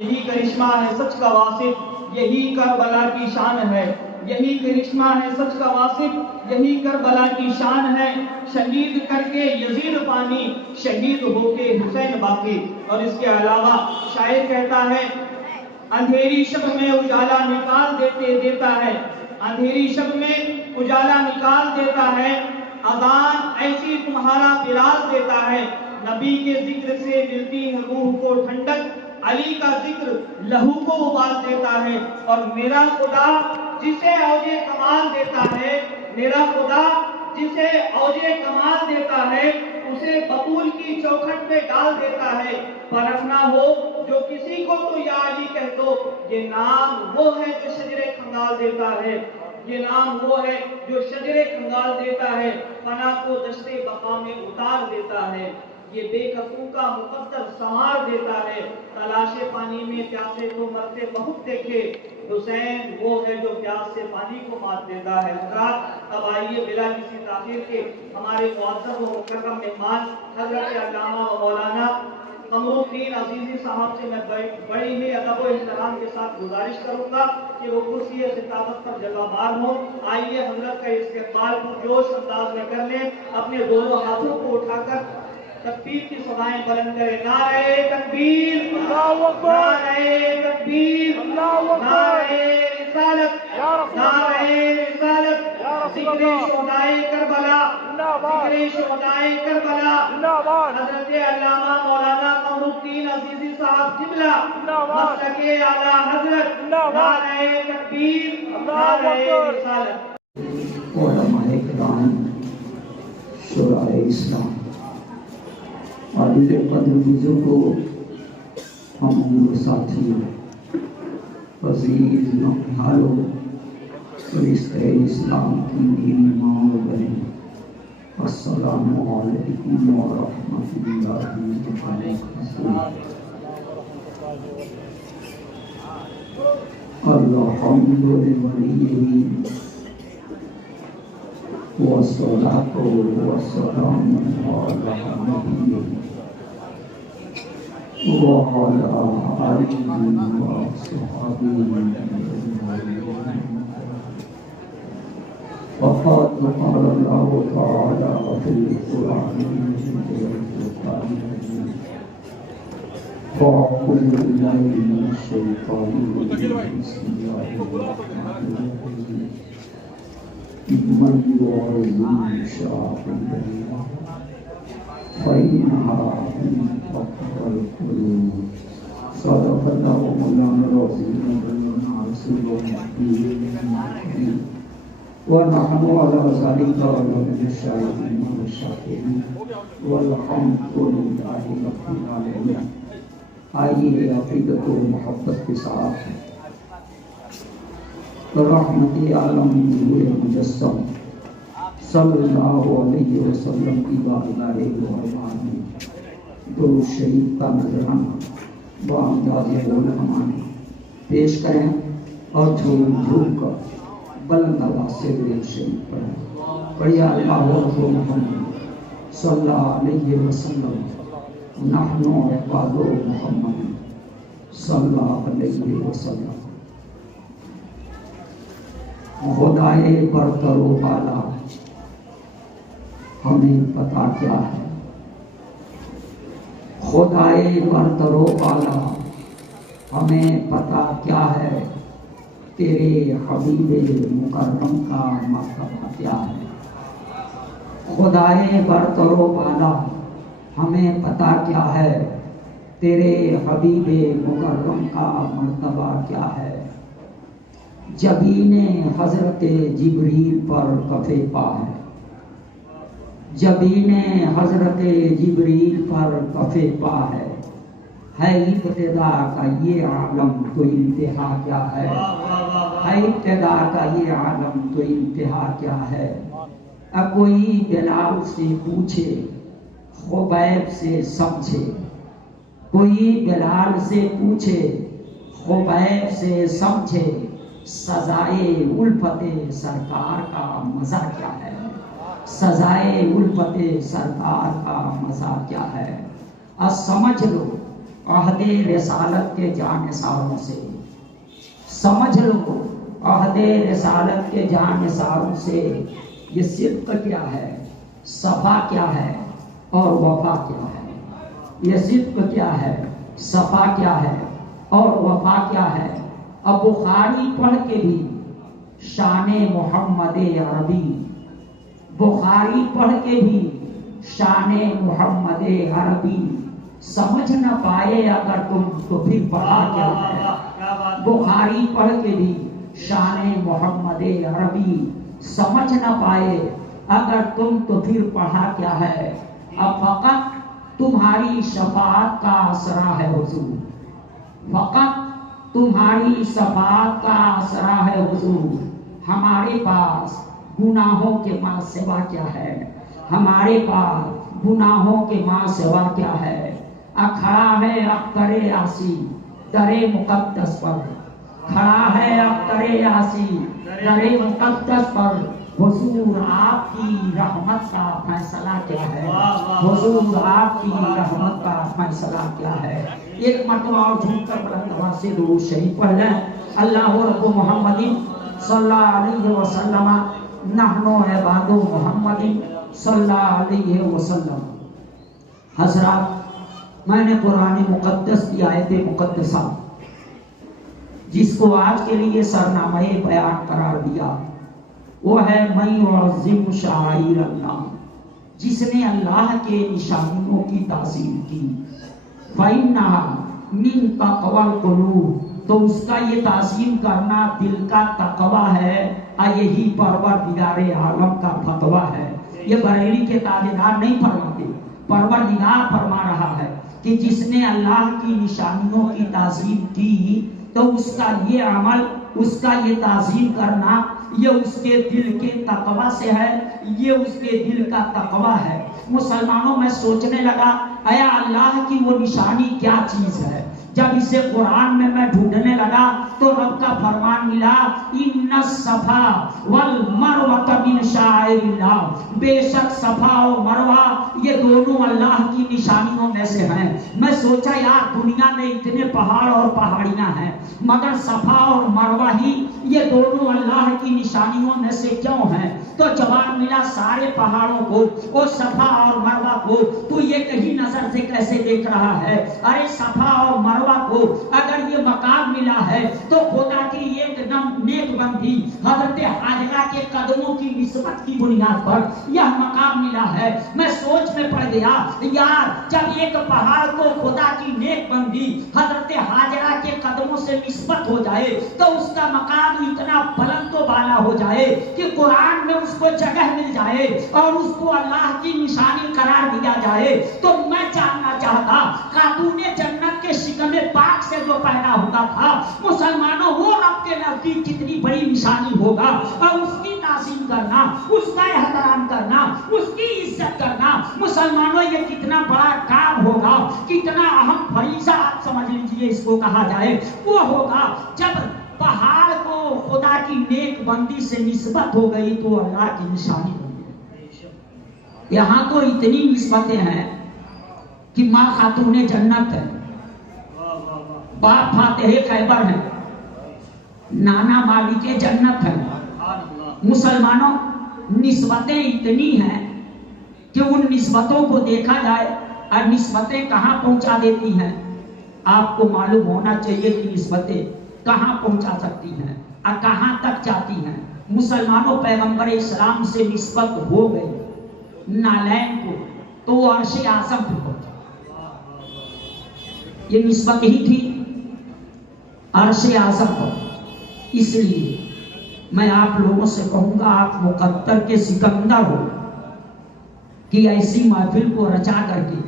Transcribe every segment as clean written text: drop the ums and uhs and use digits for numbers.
یہی کرشمہ ہے سچ کا واصف، یہی کربلا کی شان ہے۔ یہی کرشمہ ہے سچ کا واصف، یہی کربلا کی شان ہے۔ شہید کر کے یزید پانی، شہید ہو کے حسین باقی۔ اور اس کے علاوہ شاعر کہتا ہے، اندھیری شب میں اجالا نکال دیتا ہے، اندھیری شب میں اجالا نکال دیتا ہے، اذان ایسی تمہارا بلال دیتا ہے۔ نبی کے ذکر سے ملتی ہے روح کو ٹھنڈک، علی کا ذکر لہو کو ابال دیتا ہے۔ اور میرا خدا جسے اوج کمال دیتا ہے، میرا خدا جسے اوج کمال دیتا ہے، اسے بطول کی چوکھٹ پہ ڈال دیتا ہے۔ پرکھنا ہو جو کسی کو تو یا علی کہہ دو، یہ نام وہ ہے جو شجر کھنگال دیتا ہے، یہ نام وہ ہے جو شجر کھنگال دیتا ہے، فنا کو دشت بقا میں اتار دیتا ہے، یہ بے قصوں کا مقدر سنوار دیتا ہے۔ تلاش پانی میں پیاسے کو مرتے بہت دیکھے، حسین وہ ہے جو پیاس سے پانی کو مات دیتا ہے۔ حضرات اب آئیے بلا کسی تاخیر کے ہمارے معزز و مکرم مہمان حضرت علامہ و مولانا قمر الدین عزیزی صاحب سے میں بڑی ہی ادب و احترام کے ساتھ گزارش کروں گا کہ وہ کرسی خطابت پر جگہ بار ہوں۔ آئیے حضرت کا استقبال پرجوش انداز میں کر لیں، اپنے دونوں ہاتھوں کو اٹھا کر تکبیر کی صدائیں بلند کریں۔ نعرہ تکبیر، نعرہ تکبیر، نعرہ رسالت، نعرہ رسالت، ذکر شہدائے کربلا، ذکر شہدائے کربلا، حضرت علامہ مولانا قمر الدین عزیزی صاحب قبلہ، مسلک اعلیٰ حضرت، نعرہ تکبیر، نعرہ رسالت۔ علماء کرام، شورائے اسلام، قابل قدر بزرگوں، ہم ساتھیوں، عزیز نوجوانوں، فرشتہ اسلام کی میری ماں و بہن، السلام علیکم ورحمۃ اللہ وبرکاتہ۔ الحمد للہ والصلاة والسلام على نبيه وعلى آله وصحبه وقد قال الله تعالى في القرآن المجيد فأعوذ بالله من الشيطان الرجيم بسم الله الرحمن الرحيم من يعظم شعائر الله فإنها من تقوى القلوب صدق الله مولانا العظيم ونعم الوكيل ونحن على ذلك من الشاهدين والشاكرين والحمد لله رب العالمين۔ آئیے عقیدت و محبت کے ساتھ رحمت عالم نور مجسم صلی اللہ علیہ وسلم کی بارگاہ رحمان میں درود شریف کا نذرانہ بانداز علماء پیش کریں اور جھوم جھوم کر بلند آواز سے درود شریف پڑھیں۔ پڑھیے اللہ محمد صلی اللہ علیہ وسلم، نحن عباد محمد صلی اللہ علیہ وسلم۔ خدائے برتر و بالا ہمیں پتا کیا ہے، خدائے برتر و بالا ہمیں پتا کیا ہے، تیرے حبیب مکرم کا مرتبہ کیا ہے۔ خدائے برتر و بالا ہمیں پتا کیا ہے، تیرے حبیب مکرم کا مرتبہ کیا ہے۔ جبین حضرت جبریل پر کف پا ہے، جبین حضرت جبریل پر کف پا ہے ابتدا کا یہ عالم تو انتہا کیا ہے، ہے ابتدا کا یہ عالم تو انتہا کیا ہے۔ کوئی بلال سے پوچھے خبیب سے سمجھے، کوئی بلال سے پوچھے خبیب سے سمجھے، سزائے الفت سرکار کا مزہ کیا ہے، سزائے الفت سرکار کا مزہ کیا ہے۔ سمجھ لو عہد رسالت کے جانثاروں سے، سمجھ لو عہد رسالت کے جانثاروں سے یہ صدق کیا ہے، صفا کیا ہے اور وفا کیا ہے۔ یہ صدق کیا ہے، صفا کیا ہے اور وفا کیا ہے۔ اب بخاری پڑھ کے بھی شان محمد عربی، بخاری پڑھ کے بھی شان محمد عربی سمجھ نہ پائے اگر تم تو پھر پڑھا کیا ہے۔ بخاری پڑھ کے بھی شان محمد عربی سمجھ نہ پائے اگر تم تو پھر پڑھا کیا ہے۔ اب فقط تمہاری شفاعت کا آسرا ہے حضور، فقط تمہاری شفاعت کا آسرا ہے حضور۔ ہمارے پاس گناہوں کے ماں سوا کیا ہے، ہمارے پاس گناہوں کے ماں سوا کیا ہے۔ کھڑا ہے اختر یاسی در مقدس پر، کھڑا ہے اختر یاسی در مقدس پر، حضور آپ کی رحمت کا فیصلہ کیا ہے، حضور آپ کی رحمت کا فیصلہ کیا ہے۔ ایک مرتبہ اور جھوم کر بلند آواز سے درود شریف پڑھ لیں۔ اللہ رب محمد صلی اللہ علیہ وسلم نحن عباد محمد صلی اللہ علیہ وسلم۔ حضرات، میں نے قرآن مقدس کی آیت مقدسہ جس کو آج کے لیے سرنامہ بیان قرار دیا وہ ہے من یعظم شعائر اللہ، جس نے اللہ کے نشانیوں کی تعظیم کی، فإنها من تقوی القلوب، تو اس کا یہ تعظیم کرنا دل کا تقوی ہے، یہی پروردگار عالم کا فتویٰ ہے۔ یہ بریلی کے تابعدار نہیں فرماتے، پروردگار فرما رہا ہے کہ جس نے اللہ کی نشانیوں کی تعظیم کی تو اس کا یہ عمل، اس کا یہ تعظیم کرنا، یہ اس کے دل کے تقوی سے ہے، یہ اس کے دل کا تقوی ہے۔ مسلمانوں میں سوچنے لگا ایا اللہ کی وہ نشانی کیا چیز ہے۔ جب اسے قرآن میں ڈھونڈنے لگا تو رب کا فرمان ملا، ان الصفا والمروہ من شعائر اللہ، بے شک صفا اور مروہ یہ دونوں اللہ کی نشانیوں میں سے ہیں۔ میں سوچا یار دنیا میں اتنے پہاڑ اور پہاڑیاں ہیں مگر صفا اور مروہ ہی یہ دونوں اللہ کی نشانیوں میں سے کیوں ہیں؟ تو جواب ملا سارے پہاڑوں کو اور صفا اور مروہ کو تو یہ کہیں نظر سے کیسے دیکھ رہا ہے؟ ارے صفا اور مروہ کو اگر یہ مقام ملا ہے تو خدا کی ایک نیک بندی حضرت حاجرہ کے قدموں کی نسبت کی بنیاد پر یہ مقام ملا ہے۔ میں سوچ میں پڑ گیا یار جب ایک پہاڑ کو خدا کی نیک بندی حضرت حاجرہ کے قدموں سے نسبت ہو جائے تو اس کا مقام اتنا بلند و بالا ہو جائے کہ قرآن میں اس کو جگہ مل جائے اور اس کو اللہ کی نشانی قرار دیا جائے، تو میں جاننا چاہتا خاتون جنت کے شکم پاک سے جو پیدا ہوتا تھا مسلمانوں وہ رب کے نزدیک کتنی بڑی نشانی ہوگا، اور اس کی تعظیم کرنا، اس کا احترام کرنا، اس کی عزت کرنا مسلمانوں یہ کتنا بڑا کام ہوگا، کتنا اہم فریضہ آپ سمجھ لیجئے اس کو کہا جائے وہ ہوگا جب پہاڑ کو خدا کی نیک بندی سے نسبت ہو گئی تو اللہ کی نشانی بن گئی۔ یہاں تو اتنی نسبتیں ہیں کہ ماں خاتون جنت ہے، باپ فاتح خیبر ہے، نانا مالک جنت ہے۔ مسلمانوں نسبتیں اتنی ہیں کہ ان نسبتوں کو دیکھا جائے اور نسبتیں کہاں پہنچا دیتی ہیں۔ آپ کو معلوم ہونا چاہیے کہ نسبتیں کہاں پہنچا سکتی ہیں اور کہاں تک جاتی ہیں۔ مسلمانوں پیغمبر اسلام سے نسبت ہو گئی نالین کو تو وہ عرش اعظم پہ پہنچا، یہ نسبت ہی تھی عرش اعظم پر۔ اس لیے میں آپ لوگوں سے کہوں گا آپ مقدر کے سکندر ہو کہ ایسی محفل کو رچا کر کے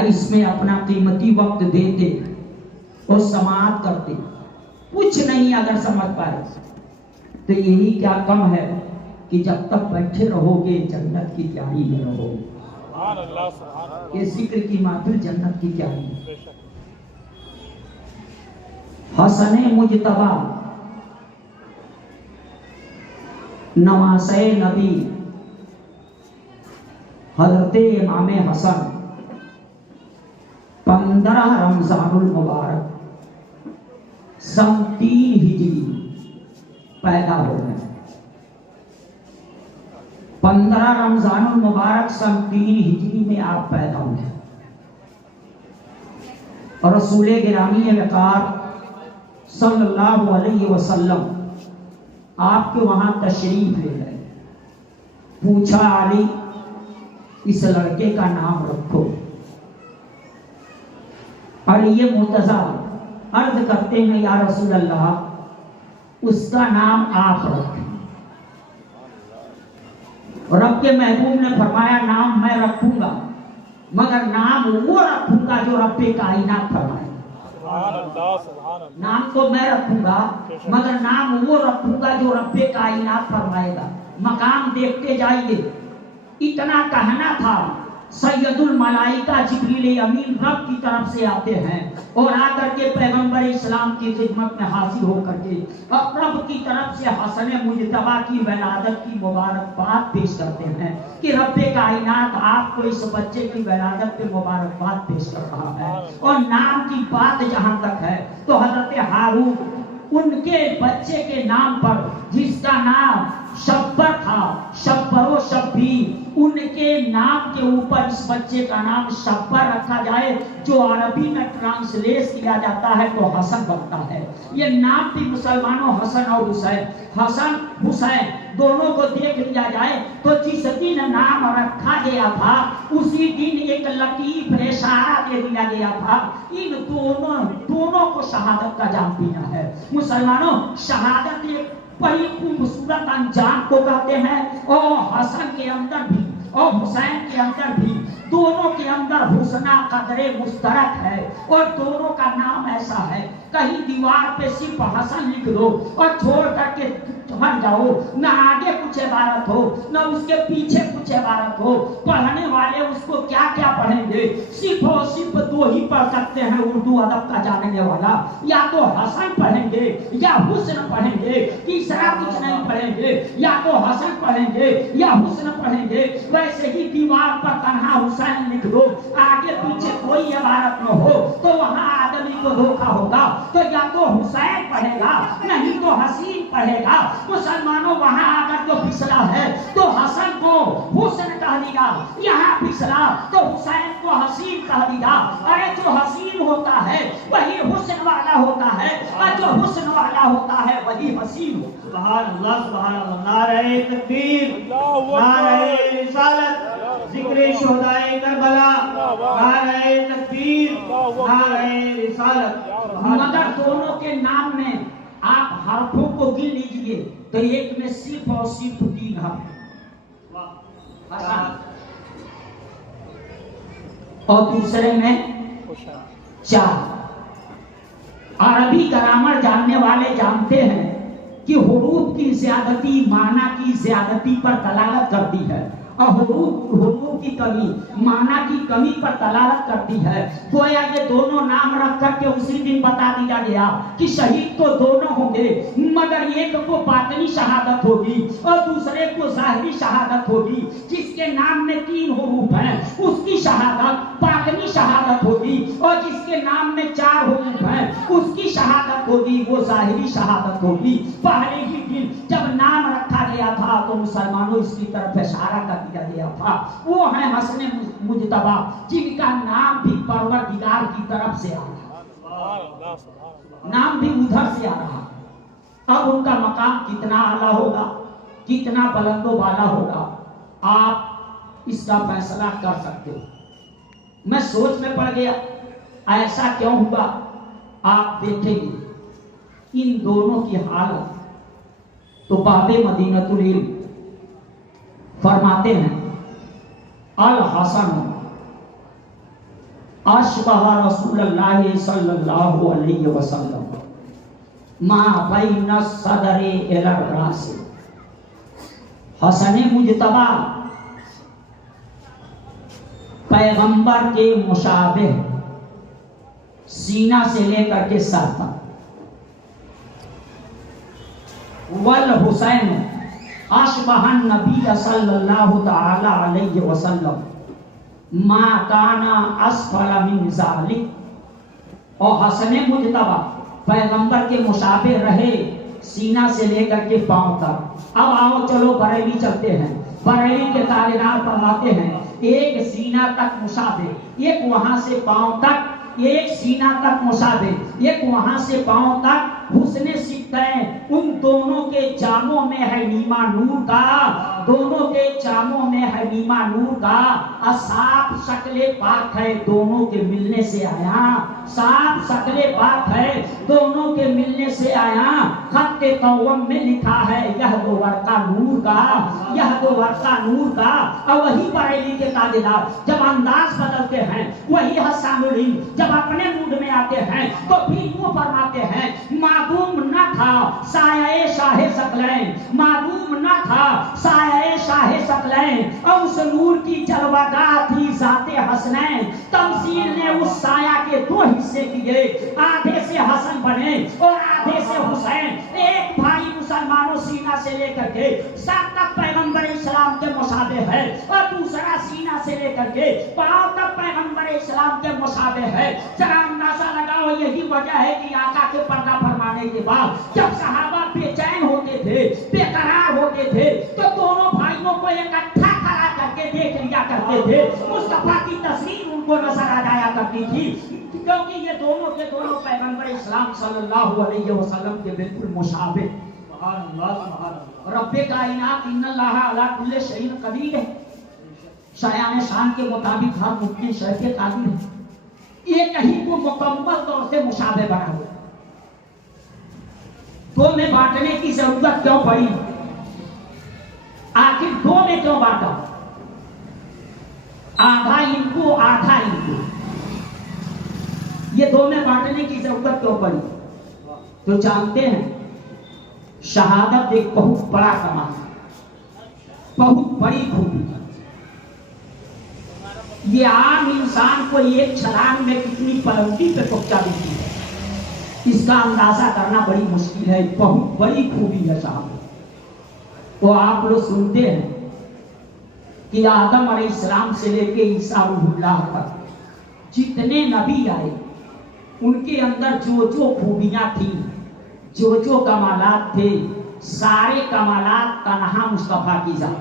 اس میں اپنا قیمتی وقت دیتے اور سماعت کرتے، کچھ نہیں اگر سمجھ پائے تو یہی کیا کم ہے کہ جب تک بیٹھے رہو گے جنت کی تیاری میں رہو گے۔ یہ ذکر کی محفل جنت کی تیاری۔ حسن مجتبی نواسے نبی حضرت امام حسن 15 رمضان المبارک سن 3 ہجری پیدا ہو گئے. 15 رمضان المبارک سن 3 ہجری میں آپ پیدا ہوئے اور رسول گرامی وقار صلی اللہ علیہ وسلم آپ کے وہاں تشریف لے گئے. پوچھا علی اس لڑکے کا نام رکھو. علی مرتضیٰ عرض کرتے ہیں یا رسول اللہ اس کا نام آپ رکھیں. رب کے محبوب نے فرمایا نام میں رکھوں گا مگر نام وہ رکھوں گا جو رب کائنات فرمائے. نام تو میں رکھوں گا مگر نام وہ رکھوں گا جو رب کائنات فرمائے گا. مقام دیکھتے جائیے. اتنا کہنا تھا سید الملائکہ جبریل امین رب کی طرف سے آتے ہیں اور آ کر کے پیغمبر اسلام کی خدمت میں حاضر ہو کر کے رب کی طرف سے حسن مجتبیٰ کی ولادت کی مبارکباد پیش کرتے ہیں کہ رب کائنات آپ کو اس بچے کی ولادت پہ مبارکباد پیش کر رہا ہے. اور نام کی بات جہاں تک ہے تو حضرت ہارون ان کے بچے کے نام پر جس کا نام شبر تھا, شبر و شبیر, ان کے نام کے اوپر اس بچے کا نام شبر رکھا جائے جو عربی میں ٹرانسلیٹ کیا جاتا ہے تو حسن بنتا ہے. یہ نام بھی مسلمانوں حسن اور حسین, حسن حسین دونوں کو دیکھ لیا جائے تو جس دن نام رکھا گیا تھا اسی دن ایک لطیف اشارہ دے دیا گیا تھا ان دونوں کو شہادت کا جام پینا ہے. مسلمانوں شہادت ایک بڑی خوبصورت انجام کو کہتے ہیں اور حسن کے اندر بھی اور حسین کے اندر بھی دونوں کے اندر حسنہ قدر مشترک ہے اور دونوں کا نام ایسا ہے کہیں دیوار پہ صرف حسن لکھ دو اور چھوڑ کر کے ہٹ جاؤ, نہ آگے کچھ عبارت ہو نہ اس کے پیچھے کچھ عبارت ہو. پڑھنے والے اس کو کیا کیا پڑھیں گے؟ صرف اور صرف 2 ہی پڑھ سکتے ہیں اردو ادب کا جاننے والا, یا تو حسن پڑھیں گے یا حسن پڑھیں گے, تیسرا کچھ نہیں پڑھیں گے. یا تو حسن پڑھیں گے یا حسن پڑھیں گے. ویسے ہی دیوار پر تنہا حسین لکھ دو, آگے پیچھے کوئی عبارت نہ ہو تو وہاں آدمی کو دھوکا ہوگا. تو یا تو حسین پڑھے گا نہیں تو حسین پڑھے گا. مسلمانوں وہاں آ کر جو پھسلا ہے تو حسن کو حسن کہہ دیا, یہاں پھسلا تو حسین کو حسین کہہ دیا. ارے جو حسین ہوتا ہے وہی حسن والا ہوتا ہے اور جو حسن والا ہوتا ہے وہی حسین ہوتا ہے. سبحان اللہ سبحان اللہ. نعرہ تکبیر, نعرہ رسالت, ذکر شہدائے کربلا, نعرہ تکبیر, نعرہ رسالت. مگر دونوں کے نام میں آپ حرفوں کو گن لیجئے تو ایک میں صرف اور صرف 3 حرف اور دوسرے میں 4. عربی گرامر جاننے والے جانتے ہیں کہ حروف کی زیادتی معنی کی زیادتی پر دلالت کرتی ہے اور حروف کی کمی معنی کی کمی پر دلالت کرتی ہے. گویا یہ دونوں نام رکھ کر کے اسی دن بتا دیا گیا کہ شہید تو دونوں ہوں گے مگر ایک کو باطنی شہادت ہوگی اور دوسرے کو ظاہری شہادت ہوگی. جس کے نام میں 3 حروف ہیں اس کی شہادت باطنی شہادت ہوگی اور جس کے نام میں 4 حروف ہیں اس کی شہادت ہوگی وہ ظاہری شہادت ہوگی. پہلے ہی دن جب نام رکھا گیا تھا تو مسلمانوں اس کی طرف اشارہ کر دیا گیا تھا. وہ ہیں حسن مجتبیٰ جن کا نام بھی پروردگار کی طرف سے آ رہا, نام بھی ادھر سے آ رہا. اب ان کا مقام کتنا اعلیٰ ہوگا, کتنا بلند و بالا ہوگا, آپ اس کا فیصلہ کر سکتے ہو. میں سوچ میں پڑ گیا ایسا کیوں ہوا. آپ دیکھیں گے ان دونوں کی حالت تو باب مدینۃ العلم فرماتے ہیں الحسن اشبہ رسول اللہ صلی اللہ علیہ وسلم ما بین الصدر الی الراس. حسن مجتبیٰ پیغمبر کے مشابہ سینہ سے لے کر کے سر تک. والحسین اشبہ النبی صلی اللہ تعالی علیہ وسلم ما کان اسفل من ذلک اور حسن مجتبی پیغمبر کے مشابہ رہے سینہ سے لے کر کے پاؤں تک. اب آؤ چلو بریلی چلتے ہیں. بریلی کے تاجدار فرماتے ہیں ایک سینہ تک مشابہ، ایک وہاں سے پاؤں تک، ایک سینہ تک مشابہ، ایک وہاں سے پاؤں تک. حسن سکتین ان دونوں کے جاموں میں ہے نیما نور کا، دونوں کے جاموں میں ہے نیما نور کا. صاف شکل پاک ہے دونوں کے ملنے سے آیا، صاف شکل پاک ہے دونوں کے ملنے سے آیا. خط قوم میں لکھا ہے یہ دو ورقہ نور کا، یہ دو ورقہ نور کا. اور وہی بریلی کے تاجدار جب انداز بدلتے ہیں، وہی حسان العلم جب اپنے موڈ میں آتے ہیں تو بھی وہ فرماتے ہیں معدوم نہ تھا سایہ شاہ ثقلین، معدوم نہ تھا سایہ شاہ ثقلین. اور اس نور کی جلوہ گاہ تھی ذات حسنین. تمثیل نے اس سایہ کے دو حصے کیے، آدھے سے حسن بنے اور آدھے سے حسین. ایک بھائی مسلمانوں سینہ سے لے کر کے سر تک پیغمبر اسلام کے مشابہ ہے، اور دوسرا سینہ سے لے کر کے پاؤں تک پیغمبر اسلام کے مشابہ ہے. ذرا اندازہ لگاؤ یہی وجہ ہے کہ آقا کے پردہ فرمانے کے بعد جب صحابہ بے چین ہوتے تھے، بے قرار ہوتے تھے، تو دونوں بھائیوں کو اکٹھا کھڑا کر کے دیکھ لیا کرتے تھے. مصطفیٰ کی تصویر ان کو نظر آ جایا کرتی تھی، کیونکہ یہ دونوں کے دونوں پیغمبر اسلام صلی اللہ علیہ وسلم کے بالکل مشابہ. سبحان اللہ سبحان اللہ. رب کائنات ان اللہ علی کل شیء قدیر ہے، شایان شان کے مطابق ہر ممکن شے کے قادر ہے. ایک ہی کو مکمل طور سے مشابہ بنا ہوا. دو میں بانٹنے کی ضرورت کیوں پڑی؟ آخر دو میں کیوں بانٹا؟ آدھا ان کو آدھا ان کو، یہ دو میں بانٹنے کی ضرورت کیوں پڑی؟ تو جانتے ہیں شہادت ایک بہت بڑا کمال ہے، بہت بڑی خوبی. یہ عام انسان کو ایک چھلانگ میں کتنی بلندی پہ پہنچا دیتی ہے، اس کا اندازہ کرنا بڑی مشکل ہے. بہت بڑی خوبی ہے صاحب. وہ آپ لوگ سنتے ہیں کہ آدم علیہ السلام سے لے کے عیسیٰ روح اللہ تک جتنے نبی آئے ان کے اندر جو جو خوبیاں تھیں، جو جو کمالات تھے، سارے کمالات تنہا مصطفیٰ کی ذات.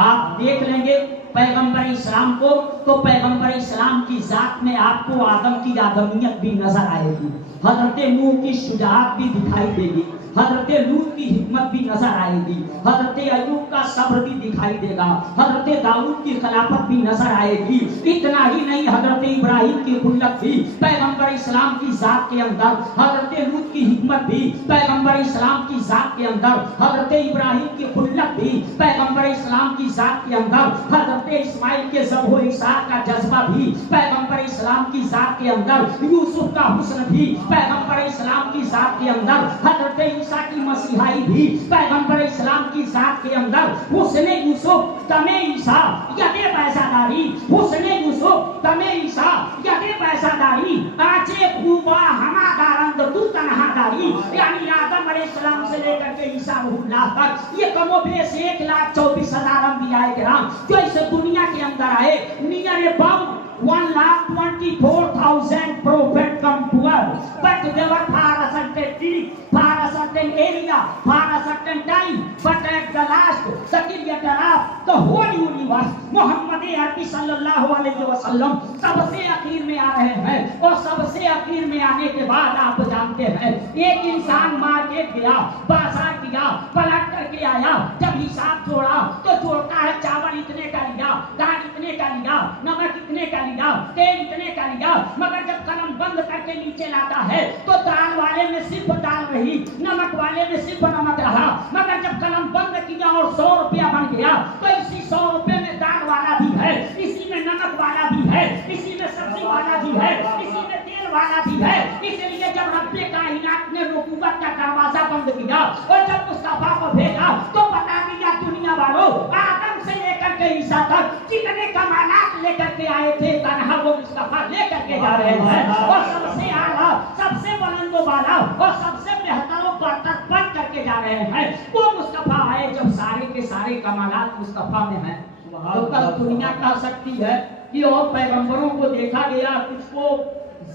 آپ دیکھ لیں گے پیغمبر اسلام کو تو پیغمبر اسلام کی ذات میں آپ کو آدم کی آدمیت بھی نظر آئے گی، حضرت نوح کی شجاعت بھی دکھائی دے گی، حضرت لوط کی حکمت بھی نظر آئے گی، حضرت ایوب کا صبر بھی دکھائی دے گا، حضرت داؤد کی خلافت بھی نظر آئے گی. اتنا ہی نہیں، حضرت ابراہیم کی خلت بھی پیغمبر اسلام کی ذات کے اندر، حضرت لوط کی حکمت بھی پیغمبر اسلام کی ذات کے اندر، حضرت ابراہیم کی خلت بھی پیغمبر اسلام کی ذات کے اندر، حضرت اسماعیل کے ذبح و اسحاق کا جذبہ بھی پیغمبر اسلام کی ذات کے اندر، یوسف کا حسن بھی پیغمبر اسلام کی ذات کے اندر، حضرت عیسیٰ کی مسیحائی بھی پیغمبر اسلام کی ذات کے اندر. حسن یوسف دم عیسیٰ ید بیضاداری، حسن یوسف دم عیسیٰ ید بیضاداری، آچے خوبا ہما دارند تو تنہا داری. یعنی آدم علیہ السلام سے لے کر کے عیسیٰ روح اللہ تک یہ کم و بیش 1,24,000 انبیاء کرام جو اس دنیا کے اندر آئے. Near about 1,24,000 prophets come to earth, but they were for a certain period, for a certain area, for a certain time. But at the last, the creator of the whole universe, محمد عربی صلی اللہ علیہ وسلم سب سے اخیر میں آ رہے ہیں. اور سب سے اخیر میں آنے کے بعد آپ جانتے ہیں ایک انسان مارکیٹ گیا، بازار گیا، پلٹ کر کے آیا، جب حساب جوڑا تو جوڑتا ہے چاول اتنے کا لیا، دال اتنے کا لیا، نمک اتنے کا لیا، تیل اتنے کا لیا. مگر جب قلم بند کر کے نیچے لاتا ہے تو دال والے میں صرف دال رہی، نمک والے میں صرف نمک رہا. مگر جب قلم بند کیا اور 100 روپیہ بن گیا تو اسی 100 روپے میں دال والا بھی ہے، اسی میں نمک والا بھی ہے، اسی میں سبزی والا بھی ہے، اسی میں تیل والا بھی ہے. اس لیے جب رب کائنات نے نبوت کا دروازہ بند کیا اور جب مصطفیٰ کو بھیجا تو بتا دیا دنیا والوں آدم سے لے کر کے عیسیٰ تک جتنے کمالات لے کر کے آئے تھے تنہا وہ مصطفیٰ لے کر کے جا رہے ہیں. اور سب سے اعلیٰ، سب سے بلند و بالا اور سب سے بہتر و برتر بن کر کے جا رہے ہیں. وہ مصطفیٰ آئے جب سارے کے سارے کمالات مصطفیٰ میں ہیں. تو کل دنیا کہہ سکتی ہے کہ اور پیغمبروں کو دیکھا گیا، کچھ کو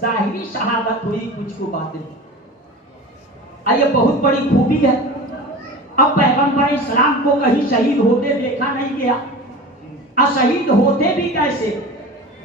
ظاہری شہادت ہوئی, کچھ کو باطن. یہ بہت بڑی خوبی ہے. اب پیغمبر اسلام کو کہیں شہید ہوتے دیکھا نہیں گیا. شہید ہوتے بھی کیسے,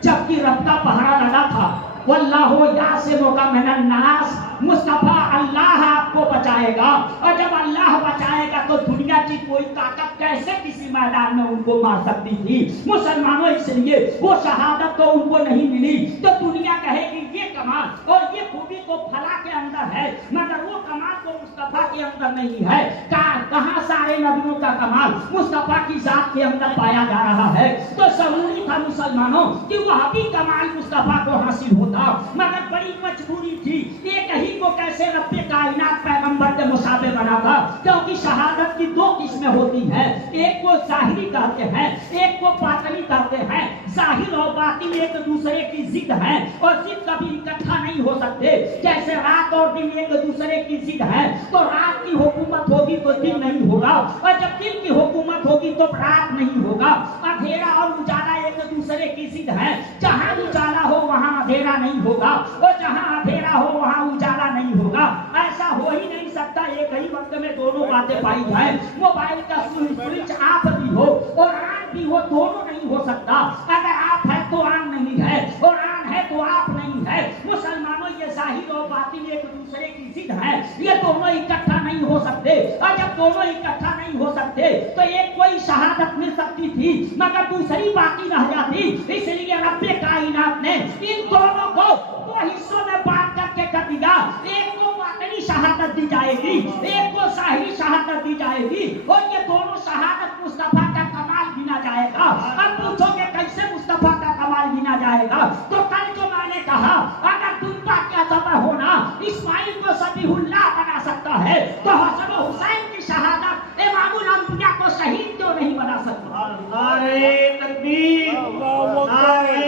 جبکہ رب کا پہرا لگا تھا. واللہ یعصمک من الناس, مصطفیٰ اللہ آپ کو بچائے گا, اور جب اللہ بچائے گا تو دنیا کی کوئی طاقت کیسے کسی میدان میں ان کو مار سکتی تھی. مسلمانوں اس لیے وہ شہادت تو ان کو نہیں ملی تو دنیا کہے کہ یہ کمال اور یہ خوبی تو فلاں کے اندر ہے, مگر وہ کمال تو مصطفیٰ کے اندر نہیں ہے. کہاں سارے نبیوں کا کمال مصطفیٰ کی ذات کے اندر پایا جا رہا ہے. تو ضروری تھا مسلمانوں کہ وہ بھی کمال مصطفیٰ کو حاصل ہوتا, مگر بڑی مجبوری تھی. ایک ہی کو کیسے رب کائنات پیغمبر کے مشابہ بنا تھا, کیونکہ شہادت کی دو قسمیں ہوتی ہیں, ایک کو ظاہری کہتے ہیں, ایک کو باطنی کہتے ہیں. ظاہر اور باطن ایک دوسرے کی ضد ہیں اور ضد کبھی اکٹھا نہیں ہو سکتے. جیسے رات اور دن ایک دوسرے کی ضد ہے, تو رات کی حکومت ہوگی تو دن نہیں ہوگا, اور جب دن کی حکومت ہوگی تو رات نہیں ہوگا. اندھیرا اور اجالا ایک دوسرے کی ضد ہے, جہاں اجالا ہو وہاں اندھیرا نہیں ہوگا, اور جہاں اندھیرا ہو وہاں اجالا نہیں ہوگا. ایسا ہو ہی نہیں سکتا ایک ہی وقت میں دونوں باتیں پائی جائیں. موبائل کا سوئچ آف بھی ہو اور آن بھی ہو, دونوں نہیں ہو سکتا. اگر آپ ہے تو آن نہیں ہے, اور آن ہے تو آپ نہیں ہے. مسلمانوں یہ ظاہر اور باطن ایک دوسرے کی ضد ہے, یہ دونوں اکٹھا نہیں ہو سکتے. اور جب دونوں اکٹھا نہیں ہو سکتے تو ایک کوئی شہادت مل سکتی تھی مگر دوسری باقی رہ جاتی. اس لیے رب کائنات نے ان دونوں کو دو حصوں میں بانٹ کر کے کر دیا. ایک کو باطنی شہادت دی جائے گی, ایک کو ظاہری شہادت دی جائے گی, اور یہ دونوں شہادت مصطفیٰ کا کمال گنا جائے گا. اب پوچھو کہ کیسے مصطفیٰ کا کمال گنا جائے گا, تو کل جو میں نے کہا اگر دنیا کا ذبح ہونا اسماعیل کو ذبیح اللہ بنا سکتا ہے تو حسن و حسین کی شہادت امام الانبیاء کو شہید کیوں نہیں بنا سکتا. نعرہ تکبیر, نعرہ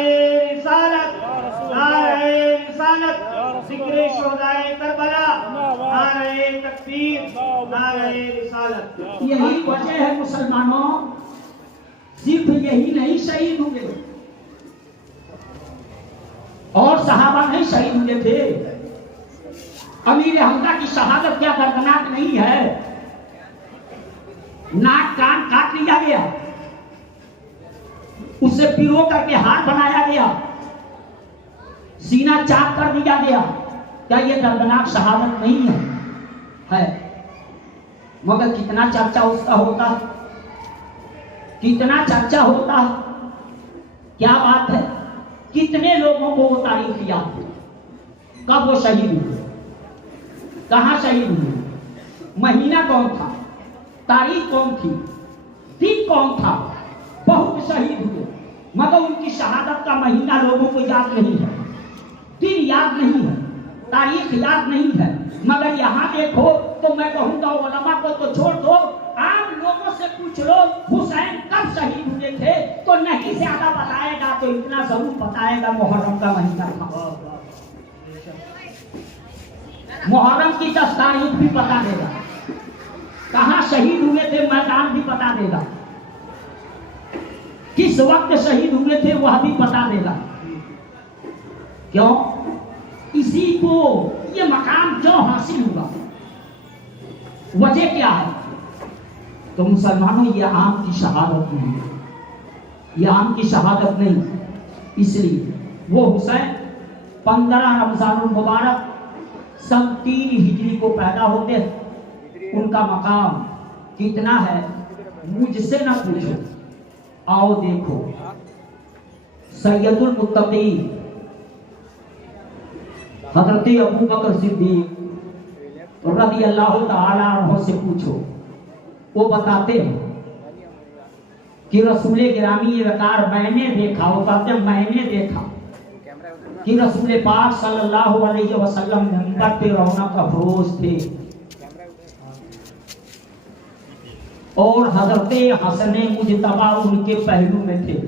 رسالت, نعرہ رسالت, ذکر شہدائے کربلا, نعرہ تکبیر, نعرہ رسالت. یہی وجہ ہے مسلمانوں, صرف یہی نہیں شہید ہوئے اور صحابہ نہیں شہید ہوئے تھے. امیر حمزہ کی شہادت کیا دردناک نہیں ہے. ناک کان کاٹ لیا گیا, اسے پیرو کر کے ہار بنایا گیا, سینہ چاک کر دیا گیا. کیا یہ دردناک شہادت نہیں ہے؟ مگر کتنا چرچا اس کا ہوتا, کتنا چرچا ہوتا. کیا بات ہے, کتنے لوگوں کو وہ تاریخ یاد ہے. کب وہ شہید ہوئے, کہاں شہید ہوئے, مہینہ کون تھا, تاریخ کون تھی, دن کون تھا. بہت شہید ہوئے مگر ان کی شہادت کا مہینہ لوگوں کو یاد نہیں ہے, دن یاد نہیں ہے, تاریخ یاد نہیں ہے. مگر یہاں دیکھو تو میں کہوں گا علماء کو تو چھوڑ دو, عام لوگوں سے پوچھ لو حسین کب شہید ہوئے تھے تو نہیں زیادہ بتائے گا, تو اتنا ضرور بتائے گا محرم کا مہینہ تھا. محرم کی 10 تاریخ بھی بتا دے گا, کہاں شہید ہوئے تھے میدان بھی بتا دے گا, کس وقت شہید ہوئے تھے وہ بھی بتا دے گا. کیوں؟ اسی کو یہ مقام کیوں حاصل ہوا, وجہ کیا ہے؟ تو مسلمانوں یہ عام کی شہادت نہیں, یہ عام کی شہادت نہیں. اس لیے وہ حسین 15 رمضان المبارک سن 3 ہجری کو پیدا ہوتے, ان کا مقام کتنا ہے مجھ سے نہ پوچھو, آؤ دیکھو. سید المتقین حضرت ابو بکر صدیق رضی اللہ تعالی عنہ سے پوچھو, وہ بتاتے ہیں کہ رسول گرامی وقار میں نے دیکھا, وہ کہتے ہیں میں نے دیکھا کہ رسول پاک صلی اللہ علیہ وسلم منبر پہ رونق افروز تھے, اور حضرت حسن مجتبی ان کے پہلو میں تھے.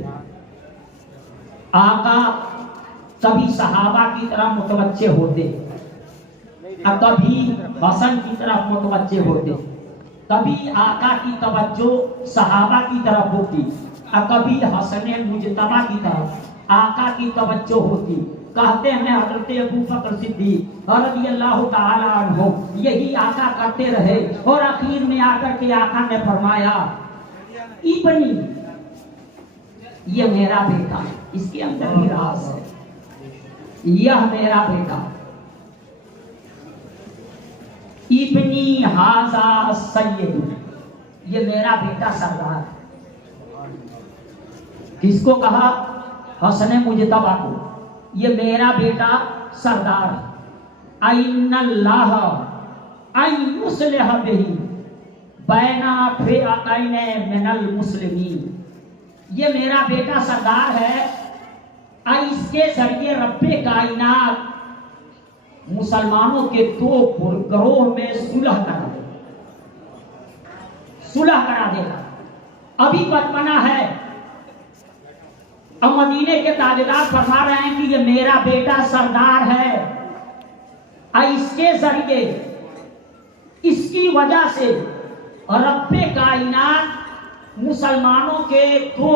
آقا کبھی صحابہ کی طرح متوجہ ہوتے, کبھی حسن کی طرف متوجہ ہوتے, کبھی آقا کی توجہ صحابہ کی طرف ہوتی, کبھی حسن مجتبی کی طرف آقا کی توجہ ہوتی. कहते हैं हजरत अबू बकर सिद्दीक रज़ी अल्लाह ताला अन्हु यही आका करते रहे और आखिर में आकर के आका ने फरमाया इब्नी, ये मेरा बेटा, इसके अंदर ही राज है, यह मेरा बेटा, इब्नी हाजा सय्यद, ये मेरा बेटा सरदार है। किसको कहा? हसन मुजतबा को, ये मेरा बेटा सरदार है। अइन्नल्लाह अयुस्लिह बिही बैना फिअतैन मिनल मुस्लिमीन, ये मेरा बेटा सरदार है, इसके जरिए रब्बे कायनात मुसलमानों के दो ग्रोह में सुलह करा देगा, सुलह करा देगा। अभी बचपना है, अब मदीने के ताजदार फरमा रहे हैं कि ये मेरा बेटा सरदार है, इसके जरिए, इसकी वजह से रब्बे कायनात मुसलमानों के दो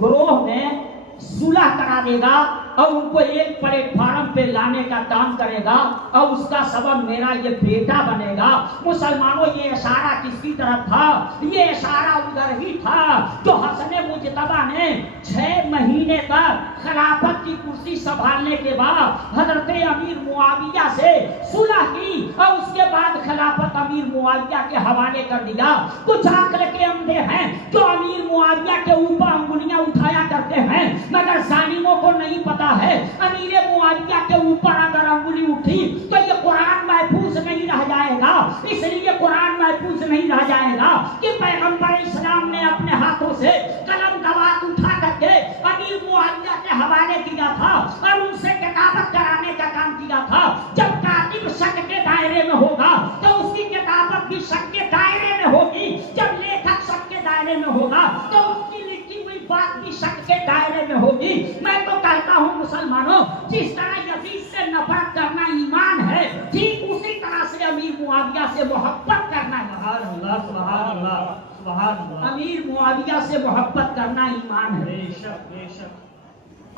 ग्रोह में सुलह करा देगा और उनको एक प्लेटफार्म पे लाने का काम करेगा और उसका सबब मेरा ये बेटा बनेगा। मुसलमानों, ये इशारा किसकी तरफ था? ये इशारा उधर ही था जो हसन मुजतबा ने 6 महीने तक खिलाफत की कुर्सी संभालने के बाद हजरत अमीर मुआविया से सुलह की और उसके बाद खिलाफत अमीर मुआविया के हवाले कर दिया। कुछ आंकड़े के अंधे हैं जो अमीर मुआविया के ऊपर अंगुलियां उठाया करते हैं, मगर जालिमों को नहीं पता है अमीर मुआविया के ऊपर अगर अंगुली उठी तो ये कुरान महफूज नहीं रह जाएगा। इसलिए कुरान महफूज नहीं रह जाएगा कि पैगंबर इस्लाम ने अपने हाथों से कलम दवात उठा करके अमीर मुआविया के हवाले किया था और उनसे किताबत कराने का काम किया था। जब कातिब शक के दायरे में होगा तो उसकी किताबत भी शक के दायरे में होगी, जब लेखक शक के दायरे में होगा तो उसकी लिखी हुई बात भी शक के दायरे में होगी। मैं तो कहता हूँ मुसलमानों, जिस तरह यजीद से नफरत करना ईमान है, ठीक उसी तरह से अमीर मुआविया से मोहब्बत करना है। सुभान अल्लाह, सुभान अल्लाह, सुभान अल्लाह। अमीर मुआविया से मोहब्बत करना ईमान है। बेशक, बेशक।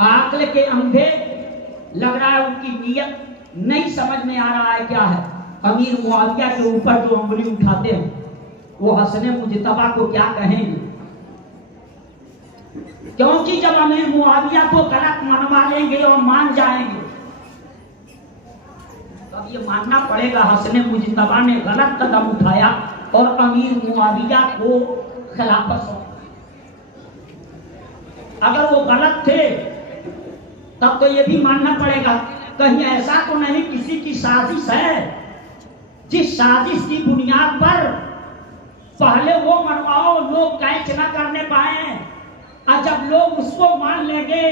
आकल के अंधे लग रहा है उनकी नीयत नहीं समझ में आ रहा है क्या है। अमीर मुआविया के ऊपर जो उंगली उठाते हैं वो हसन मुजतबा को क्या कहेंगे? क्योंकि जब अमीर मुआविया को गलत मनवा लेंगे और मान जाएंगे तब ये मानना पड़ेगा हसन मुजतबा ने गलत कदम उठाया और अमीर मुआविया को खिलाफत सौंपा। अगर वो गलत थे तब तो ये भी मानना पड़ेगा कहीं ऐसा तो नहीं किसी की साजिश है, जिस साजिश की बुनियाद पर पहले वो मनवाओ लोग कैच न करने पाए और जब लोग उसको मान लेंगे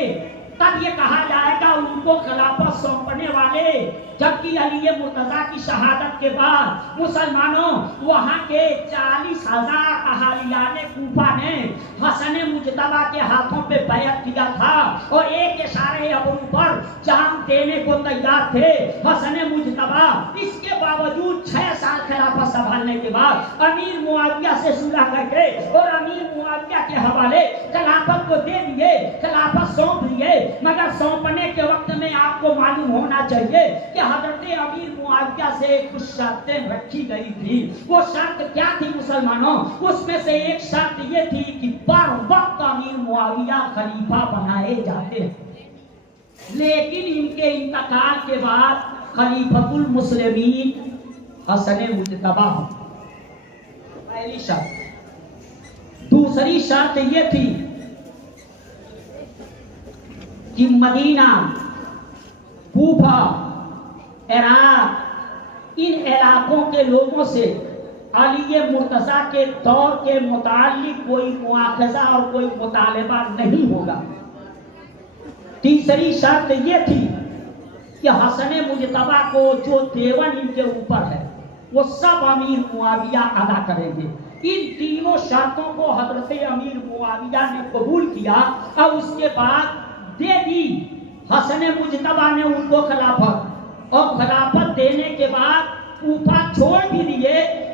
तब ये कहा जाएगा उनको खिलाफत सौंपने वाले। जबकि अली मुर्तजा की शहादत के बाद मुसलमानों वहां के 40,000 अहालियाने कूफा ने हसन मुजतबा के हाथों पे बैत किया था और एक इशारे अबरू पर जान देने को तैयार थे हसन मुजतबा। इसके बावजूद 6 साल खिलाफत संभालने के बाद अमीर मुआविया से सुलह करके और अमीर मुआविया के हवाले खिलाफत को दे दिए, खिलाफत सौंप दिए। मगर सौंपने के वक्त में आपको मालूम होना चाहिए कि हजरत अमीर मुआविया से कुछ शर्तें रखी गई थी। वो शर्त क्या थी मुसलमानों? उसमें से एक शर्त ये थी कि बर वक्त अमीर मुआविया खलीफा बनाए जाते हैं, लेकिन इनके इंतकाल के बाद खलीफतुल मुस्लिमीन हसन मुजतबा। पहली शर्त। दूसरी शर्त ये थी कि मदीना, कूफा, इराक, इन इलाकों के लोगों से अली मुर्तजा के दौर के मुतालिक कोई मुआखजा और कोई मुतालिबा नहीं होगा। तीसरी शर्त ये थी कि हसन मुजतबा को जो देवन इनके ऊपर है वो सब अमीर मुआविया अदा करेंगे। इन तीनों शर्तों को हजरत अमीर मुआविया ने कबूल किया और उसके बाद दे दी हसन मुजतबा ने उनको खिलाफत। और खिलाफत देने के बाद कूफा छोड़ भी दिए,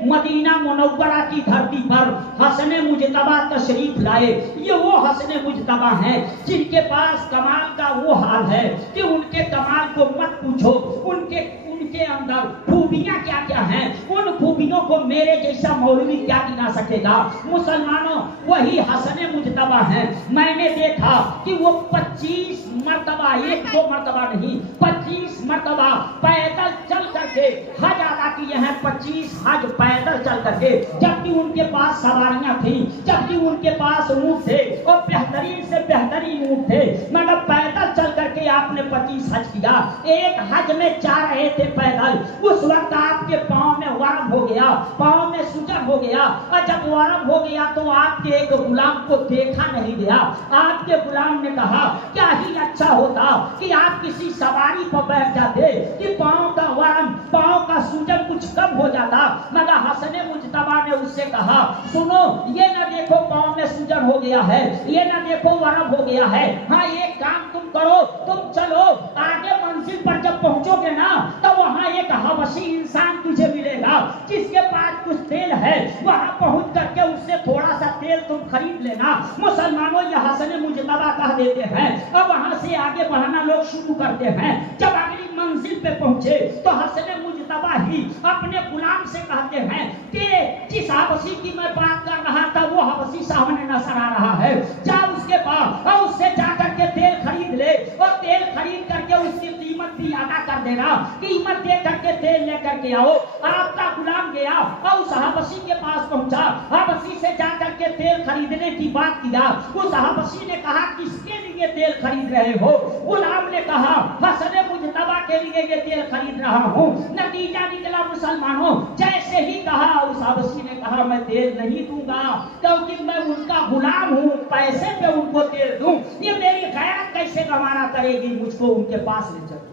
मदीना मुनव्वरा की धरती पर हसने मुजतबा तशरीफ लाए। ये वो हसने मुजतबा हैं जिनके पास कमाल का वो हाल है कि उनके कमाल को मत पूछो, उनके अंदर खूबियां क्या क्या हैं, उन खूबियों को मेरे जैसा मौलवी क्या गिना सकेगा। मुसलमानों, वही हसने मुजतबा हैं। मैंने देखा कि वो 25 मरतबा, 1-2 मरतबा नहीं, 25 मरतबा पैदल चल करके हज अदा किए हैं। 25 हज पैदल चल करके, जबकि उनके पास सवारियां थी, जबकि उनके पास ऊंट थे और बेहतरीन से बेहतरीन ऊंट थे, मगर पैदल चल करके आपने 25 हज किया। एक हज में जा रहे थे पैदल, उस वक्त आपके पांव में वरम हो गया, पांव में सूजन हो गया, और जब वरम हो गया तो आपके एक गुलाम को देखा नहीं गया। आपके गुलाम ने कहा क्या ही अच्छा होता कि आप किसी सवारी पर बैठ जाते कि पांव का वरम, पांव का सूजन कुछ कम हो जाता। मगर हसने मुजतबा ने उससे कहा सुनो, ये न देखो पांव में सूजन हो गया है, ये न देखो वरम हो गया है, हाँ एक काम तुम करो, तुम चलो आगे मंजिल पर जब पहुंचोगे ना तो वहां एक हबशी इंसान तुझे मिलेगा जिसके पास कुछ तेल है, वहां पहुंच करके उससे थोड़ा सा तेल तुम खरीद लेना। मुसलमानों, ये हसने मुजतबा कह देते हैं। अब वहां से आगे बढ़ना लोग शुरू करते हैं। जब अगली मंजिल पे पहुंचे तो हसने मुजतबा ही अपने गुलाम से कहते हैं कि जिस हबशी की मैं बात कर रहा था वो हबशी सामने नजर आ रहा है, जा उसके पास और उससे जाकर के तेल खरीद ले और तेल खरीद करके उसकी कीमत भी अदा कर देना, कीमत दे करके तेल लेकर के आओ। आपका गुलाम गया और उस हबशी के पास पहुंचा, हबशी से जाकर के तेल खरीदने की बात किया। उस हबशी ने कहा किसके लिए तेल खरीद रहे हो? गुलाम ने कहा हसने मुजतबा के लिए ये तेल खरीद रहा हूँ। नतीजा निकला मुसलमानों, जैसे ही कहा उस हबशी ने कहा मैं तेल नहीं दूंगा क्योंकि मैं उनका गुलाम हूँ, पैसे पे उनको तेल दूं, ये मेरी गैरत कैसे गवारा करेगी, मुझको उनके पास ले चलो,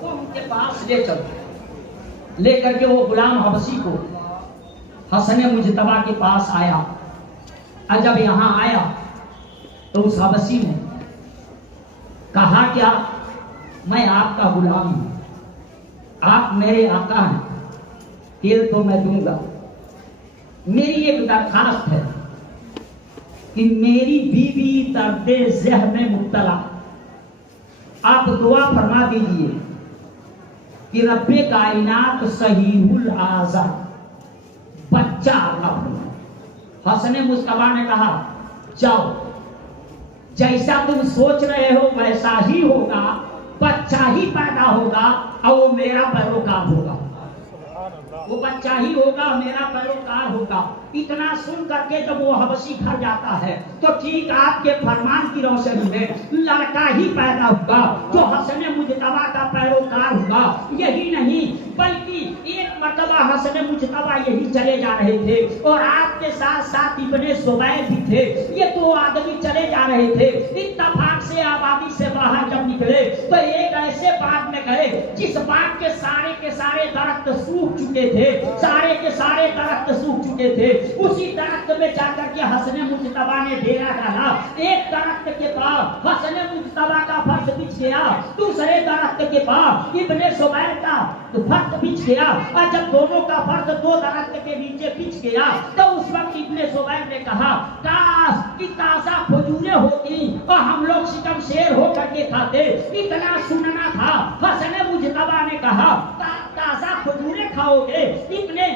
तो उनके पास ले चलो। लेकर के वो गुलाम हबशी को हसने मुजतबा के पास आया, और जब यहाँ आया तो उस हबशी ने कहा क्या मैं आपका गुलाम हूं, आप मेरे आका हैं, तेल तो मैं दूंगा, मेरी एक दरखास्त है कि मेरी बीवी दर्दे ज़हन में मुब्तला, आप दुआ फरमा दीजिए कि रब्बे कायनात सहीहुल आज़ा बच्चा अल्लाह फरमाए। हसने मुजतबा ने कहा जाओ, जैसा तुम सोच रहे हो वैसा ही होगा, बच्चा ही पैदा होगा और वो मेरा पैरोकार होगा, वो बच्चा ही होगा, मेरा पैरोकार होगा। इतना सुन करके जब वो हबशी घर जाता है तो ठीक आपके फरमान की रोशनी में लड़का ही पैदा होगा जो हसने मुजतबा का पैरोकार होगा। यही नहीं बल्कि एक मर्तबा हसने मुजतबा यही चले जा रहे थे और आपके साथ साथ इब्ने ज़ुबैर भी थे। ये दो आदमी चले जा रहे थे, इत्तफाक से आबादी से बाहर जब निकले तो एक ऐसे बाग में गए जिस बाग के सारे दरख्त सूख चुके थे, सारे के सारे दरख्त सूख चुके थे। उसी दरख्त में जाकर के हसने मुजतबा ने डेरा डाला। एक दरख्त के पास हसने मुजतबा का फर्श बिछ गया, दूसरे दरख्त के पास इब्ने ज़ुबैर का फर्श बिछ गया, और जब दोनों का फर्श दो दरख्त के नीचे बिछ गया तो उस वक्त इब्ने ज़ुबैर ने कहा काश कि ताजा खजूरें होती और हम लोग शिकम शेर होकर के खाते, इतना सुनना था। हसने मुजतबा ने कहा ताजा खजूरें खाओगे? इब्ने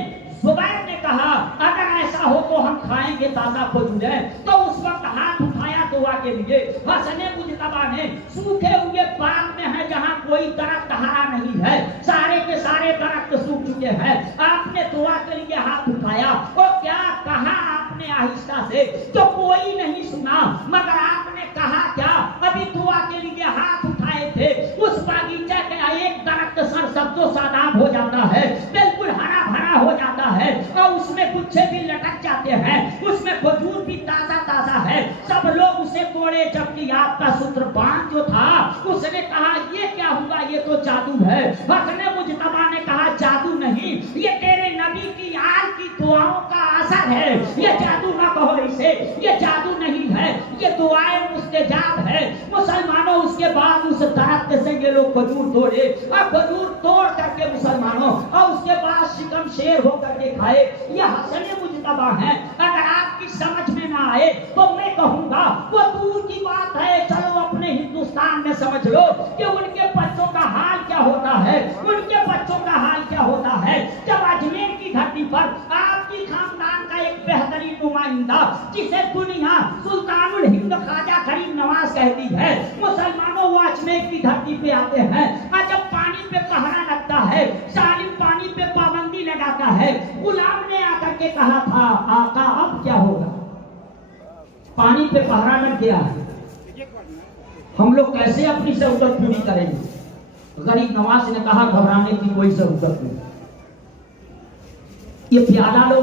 ज़ुबैर ने कहा अगर ऐसा हो तो हम खाएंगे ताजा खजूरें। तो उस वक्त हाथ उठाया दुआ के लिए। हसने मुजतबा ने सूखे हुए बाग में है जहाँ कोई दरख्त हरा नहीं है, सारे के सारे दरख्त सूख चुके हैं, आपने दुआ के लिए हाथ उठाया और क्या कहा आपने आहिस्ता से, तो कोई नहीं सुना, मगर आपने कहा क्या? अभी दुआ के लिए हाथ उठाए थे, उस बागीचे का एक दरख्त सरसब्ज़ो शादाब हो जाता है, बिल्कुल हरा भरा हो जाता है और उसमें गुच्छे भी लटक जाते हैं, उसमें खजूर भी ताजा ताजा है। सब लोग उसे तोड़े, जबकि आपका सूत्रबान जो था उसने कहा ये क्या हुआ, ये तो जादू है। हसने मुजतबा ने कहा जादू नहीं, ये तेरे नबी की आल की दुआओं का असर है, ये जादू ना कहो इसे, ये जादू नहीं है, ये दुआएं मुस्तजाब है। मुसलमानों, उसके बाद उस दरख्त से ये लोग खजूर तोड़े और खजूर तोड़ करके मुसलमानों और उसके बाद शिकम شیر ہو کر کے کھائے. یہ حسن مجتبیٰ ہیں. اگر آپ کی سمجھ میں نہ آئے تو میں کہوں گا وہ دور کی بات ہے. چلو اپنے ہندوستان میں سمجھ لو کہ ان کے بچوں کا حال کیا ہوتا ہے. ان کے بچوں کا حال کیا ہوتا ہے جب اجمیر کی دھرتی پر آپ کی خاندان کا ایک بہترین نمائندہ جسے دنیا سلطان الہند خواجہ غریب نواز کہتی ہے، مسلمانوں وہ اجمیر کی دھرتی پہ آتے ہیں. اور جب پانی پہ پہرا لگتا ہے، ظالم پانی پہ پابندی لگاتا ہے. غلام نے آ کر کے کہا تھا آقا اب کیا ہوگا؟ پانی پہ پہرا لگ گیا ہے، ہم لوگ کیسے اپنی ضرورت پوری کریں گے؟ غریب نواز نے کہا گھبرانے کی کوئی ضرورت نہیں. یہ پیالہ لو،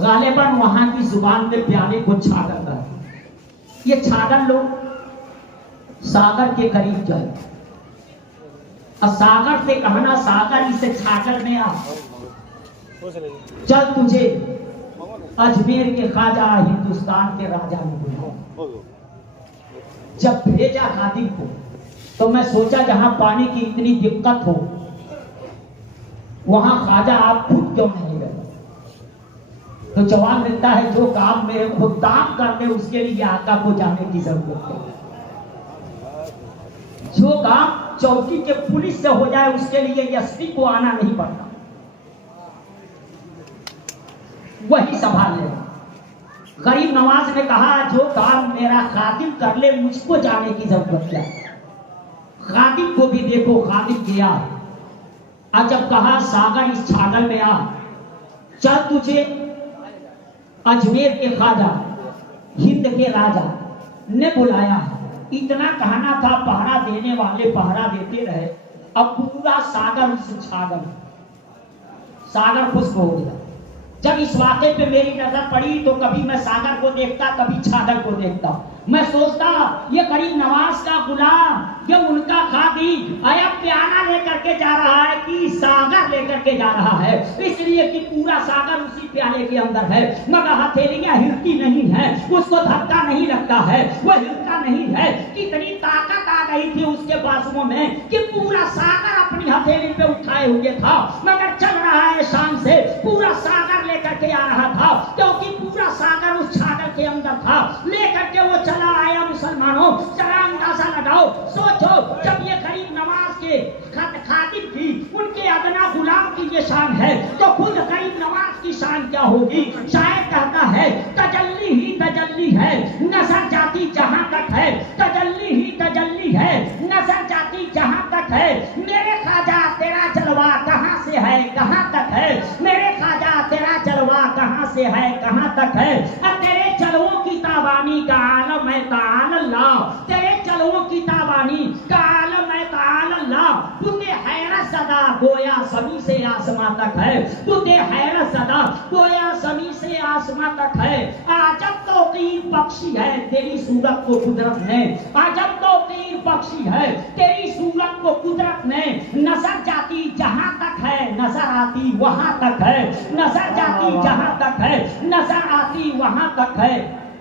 غالباً وہاں کی زبان میں پیالے کو چھاگر کہتے ہیں. یہ چھاگر لو، ساگر کے قریب جائے. اور ساگر سے کہنا ساگر اسے چھاگر میں آ، چل تجھے اجمیر کے خواجہ ہندوستان کے راجا نے بلایا. جب بھیجا خادم کو تو میں سوچا جہاں پانی کی اتنی دقت ہو وہاں خواجہ آپ خود کیوں نہیں گئے؟ تو جواب ملتا ہے جو کام میرے خدام کرتے اس کے لیے آقا کو جانے کی ضرورت ہے. جو کام چوکی کے پولیس سے ہو جائے اس کے لیے ایس پی کو آنا نہیں پڑتا، وہی سنبھال لے. غریب نواز نے کہا جو کام میرا خادم کر لے مجھ کو جانے کی ضرورت کیا؟ خادم کو بھی دیکھو، خادم گیا اور جب کہا ساگر اس چھاگل میں آ، چل تجھے اجمیر کے خواجہ ہند کے راجا نے بلایا. اتنا کہنا تھا، پہرا دینے والے پہرا دیتے رہے. اب پورا ساگر اس چھاگل، ساگر خشک ہو گیا. جب اس واقعے پہ میری نظر پڑی تو کبھی میں ساگر کو دیکھتا، کبھی چھاگر کو دیکھتا. میں سوچتا یہ غریب نواز کا غلام، یہ ان کا خادم آیا پیالہ لے کر کے جا رہا ہے کہ ساگر لے کر کے جا رہا ہے، اس لیے کہ پورا ساگر اسی پیالے کے اندر ہے. مگر ہتھیلیاں ہلتی نہیں ہیں، اس کو دھکا نہیں لگتا ہے، وہ ہلتا نہیں ہے. کتنی طاقت آ گئی تھی اس کے بازوؤں میں کہ پورا ساگر اپنی ہتھیلی پہ اٹھائے ہوئے تھا. مگر چل رہا ہے شان سے، پورا ساگر لے کر کے آ رہا تھا کیونکہ پورا ساگر اس چھاگر کے اندر تھا. لے کر کے وہ چلا آیا. مسلمانوں ذرا اندازہ لگاؤ، سوچو جب یہ غریب نواز کے خادم تھی، ان کے ادنا غلام کی یہ شان ہے تو خود غریب نواز کی شان کیا ہوگی؟ شاید کہتا ہے تجلی ہی تجلی ہے، نظر جاتی جہاں تک ہے. تجلی ہی تجلی ہے، نظر جاتی جہاں تک ہے. میرے خواجہ تیرا جلوہ کہاں سے ہے کہاں تک ہے؟ میرے خواجہ تیرا جلوہ کہاں سے ہے کہاں تک ہے؟ تیرے جلووں کی تابانی کا عالم ہے تعالی اللہ. تیرے جلووں کی تابانی کا عالم ہے تعالی اللہ. تو دے حیرت زدہ گویا زمین سے آسمان تک ہے. تو دے حیرت زدہ گویا زمین سے آسمان تک ہے. عجب توقیر بخشی ہے تیری صورت کو قدرت نے. عجب توقیر بخشی ہے تیری صورت کو قدرت نے. نظر جاتی جہاں تک ہے، نظر آتی وہاں تک ہے. نظر جاتی جہاں تک ہے، نظر آتی وہاں تک ہے.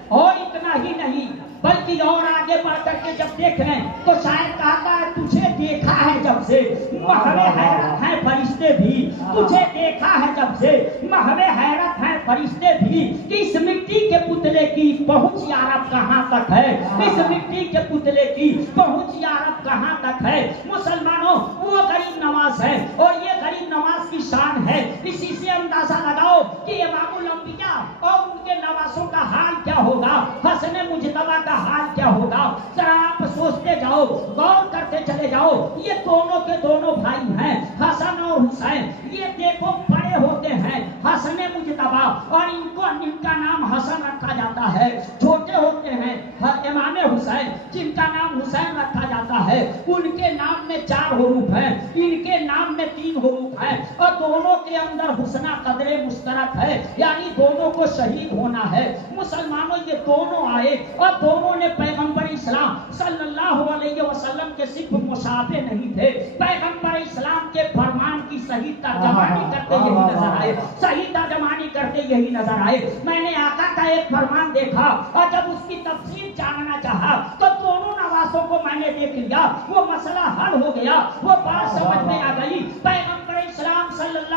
اور اتنا ہی نہیں بلکہ اور آگے بڑھ کر کے جب دیکھیں تو شاید کہتا ہے تجھے دیکھا ہے جب سے محو حیرت ہیں فرشتے بھی. تجھے دیکھا ہے جب سے محو حیرت ہیں فرشتے بھی. اس مٹی کے پتلے کی پہنچ یارب کہاں تک ہے؟ اس مٹی کے پتلے کی پہنچ یارب کہاں تک ہے؟ مسلمانوں وہ غریب نواز ہے اور یہ غریب نواز کی شان ہے. اسی سے اندازہ لگاؤ کہ امام الانبیاء اور ان کے نوازوں کا حال کیا ہوگا، حسن مجتبیٰ کا حال کیا ہوگا. ذرا آپ سوچتے جاؤ، غور کرتے چلے جاؤ. یہ دونوں کے دونوں بھائی ہیں حسن اور حسین. یہ دیکھو بڑے ہوتے ہیں حسن مجتبیٰ اور ان کا نام حسن رکھا جاتا ہے. چھوٹے ہوتے ہیں امام حسین جن کا نام حسین رکھا جاتا ہے. ان کے نام میں 4 حروف ہیں، ان کے نام میں 3 حروف ہیں اور دونوں کے اندر حسنہ قدر مشترک ہے، یعنی دونوں کو شہید ہونا ہے. مسلمانوں یہ دونوں آئے اور دونوں نے پیغمبر اسلام صلی اللہ علیہ وسلم کے صرف مشابہ نہیں تھے، پیغمبر اسلام کے فرمان کی صحیح ترجمانی کرتے یہی نظر آئے، صحیح ترجمانی کرتے یہی نظر آئے. میں نے آقا کا ایک فرمان دیکھا اور جب اس کی تفسیر جاننا چاہا تو دونوں نوازوں کو میں نے دیکھ لیا. وہ مسئلہ حل ہو گیا، وہ بات سمجھ میں آ گئی. پیغمبر اسلام صلی اللہ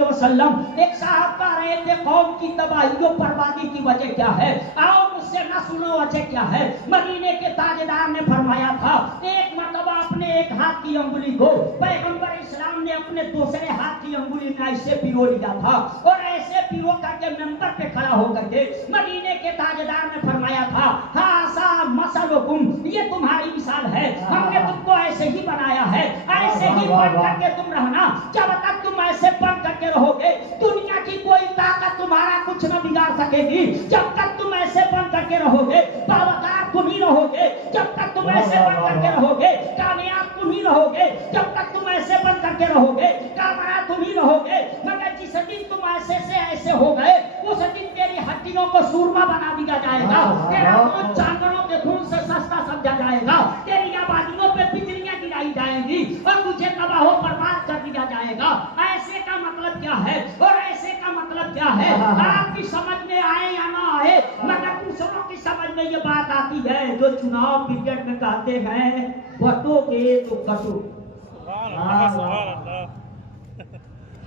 अलैहि वसल्लम, एक साहब कह रहे थे कौम की तबाही और बर्बादी की वजह क्या है, आओ मुझसे न सुनो वजह क्या है। मदीने के ताजदार ने फरमाया था, एक मर्तबा अपने एक हाथ की अंगुली को पैगंबर इस्लाम ने अपने दूसरे हाथ की अंगुली में ऐसे पिरो लिया था और ऐसे पिरो करके मिंबर पे खड़ा होकर के मदीने के ताजदार ने फरमाया था, हासा मसलुकुम, ये तुम्हारी मिसाल है, हमने तुमको ऐसे ही बनाया है, ऐसे ही बन करके तुम रहना। जब तक तुम ऐसे बन करके रहोगे दुनिया की कोई ताकत तुम्हारा कुछ न बिगाड़ सकेगी। जब तक तुम ऐसे बन करके रहोगे बावकार तुम ही रहोगे। जब तक तुम ऐसे बन करके रहोगे कामयाब तुम ही रहोगे। जब तक तुम ऐसे बन करके रहोगे कामयाब तुम ही रहोगे। मगर जिस दिन तुम ऐसे से ऐसे हो गए उस दिन तेरी हड्डियों को सूरमा बना दिया जाएगा, तेरा खून जानवरों के खून से सस्ता समझा जाएगा, तेरी आबादियों पे बिजलियां गिराई जाएंगी और तुझे तबाह बर्बाद कर दिया जाएगा। ऐसे का मतलब क्या है और ऐसे का मतलब क्या है आपकी समझ में आए या ना आए, मगर दूसरों की समझ में ये बात आती है जो चुनाव पीरियड में कहते हैं बटोगे तो कटो।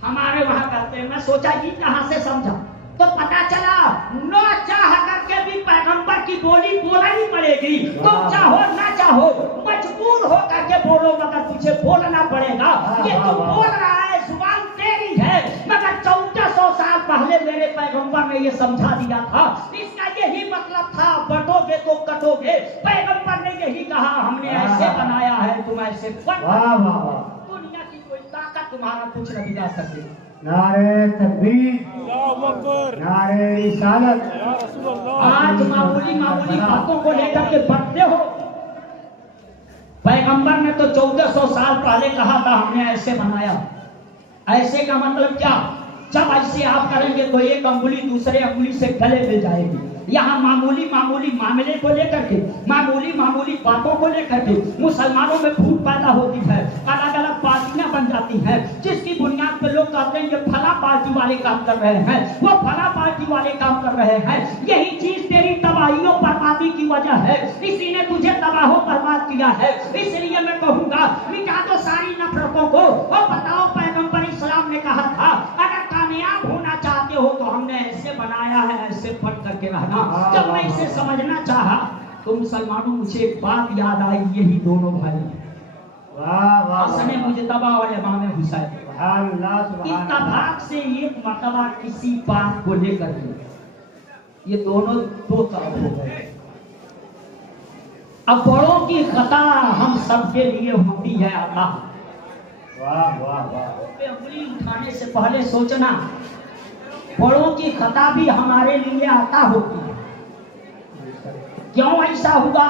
हमारे वहां कहते हैं, मैं सोचा ये कहां से समझा तो पता चला न चाह करके भी पैगंबर की बोली बोलनी पड़ेगी। तुम चाहो ना चाहो मजबूर हो करके बोलो, मगर तुझे बोलना पड़ेगा। ये तुम बोल रहा है जुबान तेरी है, मगर 1400 साल पहले मेरे पैगंबर ने ये समझा दिया था। इसका यही मतलब था बटोगे तो कटोगे। पैगंबर ने यही कहा, हमने ऐसे बनाया है, तुम ऐसे दुनिया की कोई ताकत तुम्हारा कुछ नहीं बिगाड़ सके। नारे तकबीर, नारे रिसालत। आज मामूली मामूली बातों को लेकर के बढ़ते हो। पैगंबर ने तो 1400 साल पहले कहा था हमने ऐसे बनाया। ऐसे का मतलब क्या, जब ऐसे आप करेंगे तो एक अंगुली दूसरे अंगुली से गले मिल जाएगी। यहाँ मामूली मामूली मामले को लेकर के, मामूली मामूली बातों को लेकर के मुसलमानों में फूट पैदा होती है, अलग अलग पार्टियां बन जाती हैं, जिसकी बुनियाद पर लोग कहते हैं ये फला पार्टी वाले काम कर रहे हैं, वो फला पार्टी वाले काम कर रहे हैं। यही चीज तेरी तबाही और बर्बादी की वजह है, इसी ने तुझे तबाह बर्बाद किया है। इसलिए मैं कहूँगा मिटा दो सारी नफरतों को और बताओ पैगंबर इस्लाम ने कहा था अगर कामयाब होना चाहते हो तो हमने ऐसे बनाया है, ऐसे पढ़ करके रहना। जब मैं इसे समझना चाहा तो मुसलमानों मुझे एक बात याद आई, यही दोनों भाई मुझे तबा और इमाम हुसैन इत्तफाक से एक मर्तबा किसी बात को लेकर के ये दोनों दो तरफ हो गए। अब बड़ों की खता हम सबके लिए होती है। अल्लाह पे उंगली उठाने से पहले सोचना, बड़ों की खता भी हमारे लिए आता होती है। क्यों ऐसा हुआ?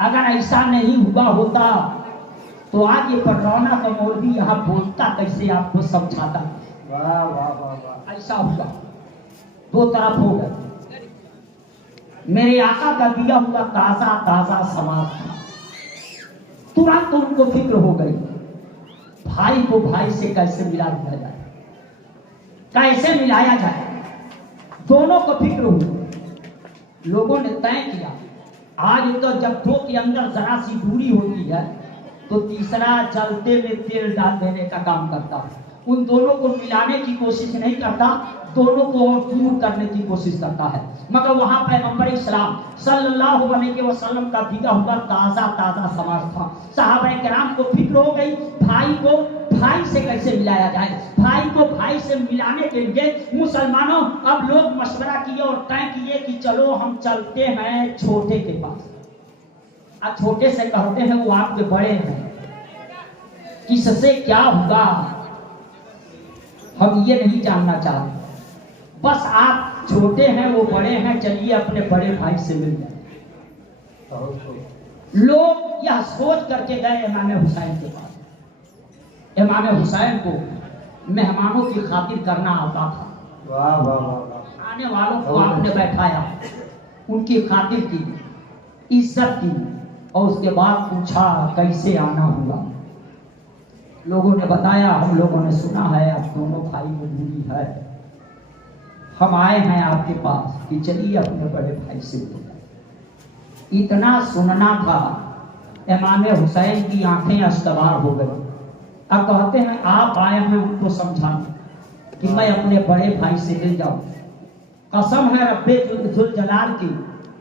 अगर ऐसा नहीं हुआ होता तो आज ये पटरौना का मौलवी यहाँ बोलता कैसे, आपको समझाता। ऐसा हुआ, दो तरफ हो गए। मेरे आका का दिया हुआ ताजा ताजा समाज था, तुरंत उनको फिक्र हो गई भाई को भाई से कैसे मिला दिया जाए, कैसे मिलाया जाए। दोनों को फिक्र हुई। लोगों ने तय किया आज तो जब दो के अंदर जरा सी दूरी होती है तो तीसरा जलते में तेल डाल देने का काम करता है। उन दोनों को मिलाने की कोशिश नहीं करता, दोनों को दूर करने की कोशिश करता है। मगर वहां पैगंबर इस्लाम सल्लल्लाहु अलैहि वसल्लम का दिया हुआ ताजा ताजा समाज था। सहाबा किराम को फिक्र हो गई भाई को भाई से कैसे मिलाया जाए। भाई को भाई से मिलाने के लिए मुसलमानों अब लोग मशवरा किए और तय किए कि चलो हम चलते हैं छोटे के पास। अब छोटे से कहते हैं वो आपके बड़े हैं, किससे क्या हुआ हम ये नहीं जानना चाहते, बस आप छोटे हैं वो बड़े हैं, चलिए अपने बड़े भाई से मिल जाए। लोग यह सोच करके गए इमाम हुसैन के पास। इमाम हुसैन को मेहमानों की खातिर करना आता था। आने वालों को आपने बैठाया, उनकी खातिर की, इज्जत की और उसके बाद पूछा कैसे आना हुआ। लोगों ने बताया हम लोगों ने सुना है आप दोनों भाई में दूरी है, हम आए हैं आपके पास कि चलिए अपने बड़े भाई से मिलिए। इतना सुनना था, इमाम हुसैन की आंखें अस्तवार हो गई। अब कहते हैं आप आए हैं उनको समझाने, कि मैं अपने बड़े भाई से मिल जाऊं। कसम है रब्बे जुल जलाल की,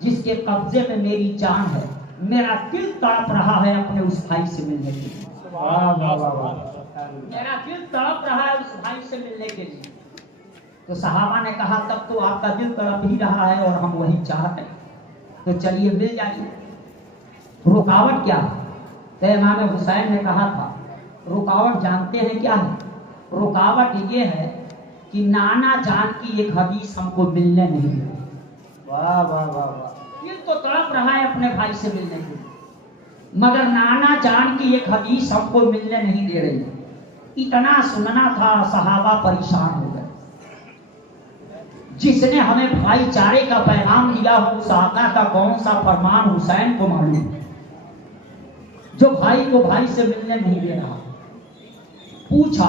जिसके कब्जे में मेरी जान है, मेरा दिल तड़प रहा है अपने उस भाई से मिलने के लिए। मेरा दिल तड़प रहा है उस भाई से मिलने के लिए। तो सहाबा ने कहा तब तो आपका दिल तड़प ही रहा है और हम वही चाहते हैं, तो चलिए मिल जाइए। रुकावट क्या है? तो इमाम हुसैन ने कहा था रुकावट जानते हैं क्या है? रुकावट ये है कि नाना जान की एक हदीस हमको मिलने नहीं है। वाह वाह वाह वाह। दिल तो तड़प रहा है अपने भाई से मिलने के लिए, मगर नाना जान की एक हदीस हमको मिलने नहीं दे रही। इतना सुनना था, सहाबा परेशान हो गए। जिसने हमें भाईचारे का पैगाम दिया हो उस आका का कौन सा फरमान हुसैन को मालूम, जो भाई को भाई से मिलने नहीं दे रहा। पूछा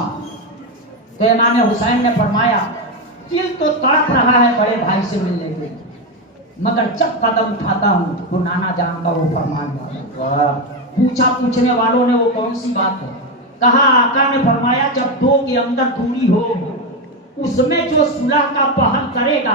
तो इमाम हुसैन ने फरमाया दिल तो तड़प रहा है बड़े भाई से मिलने के लिए, मगर जब कदम उठाता हूं तो नाना जान का वो फरमान याद है। पूछा पूछने वालों ने वो कौन सी बात है? कहा आका ने फरमाया जब दो के अंदर दूरी हो उसमें जो सुलह का पहल करेगा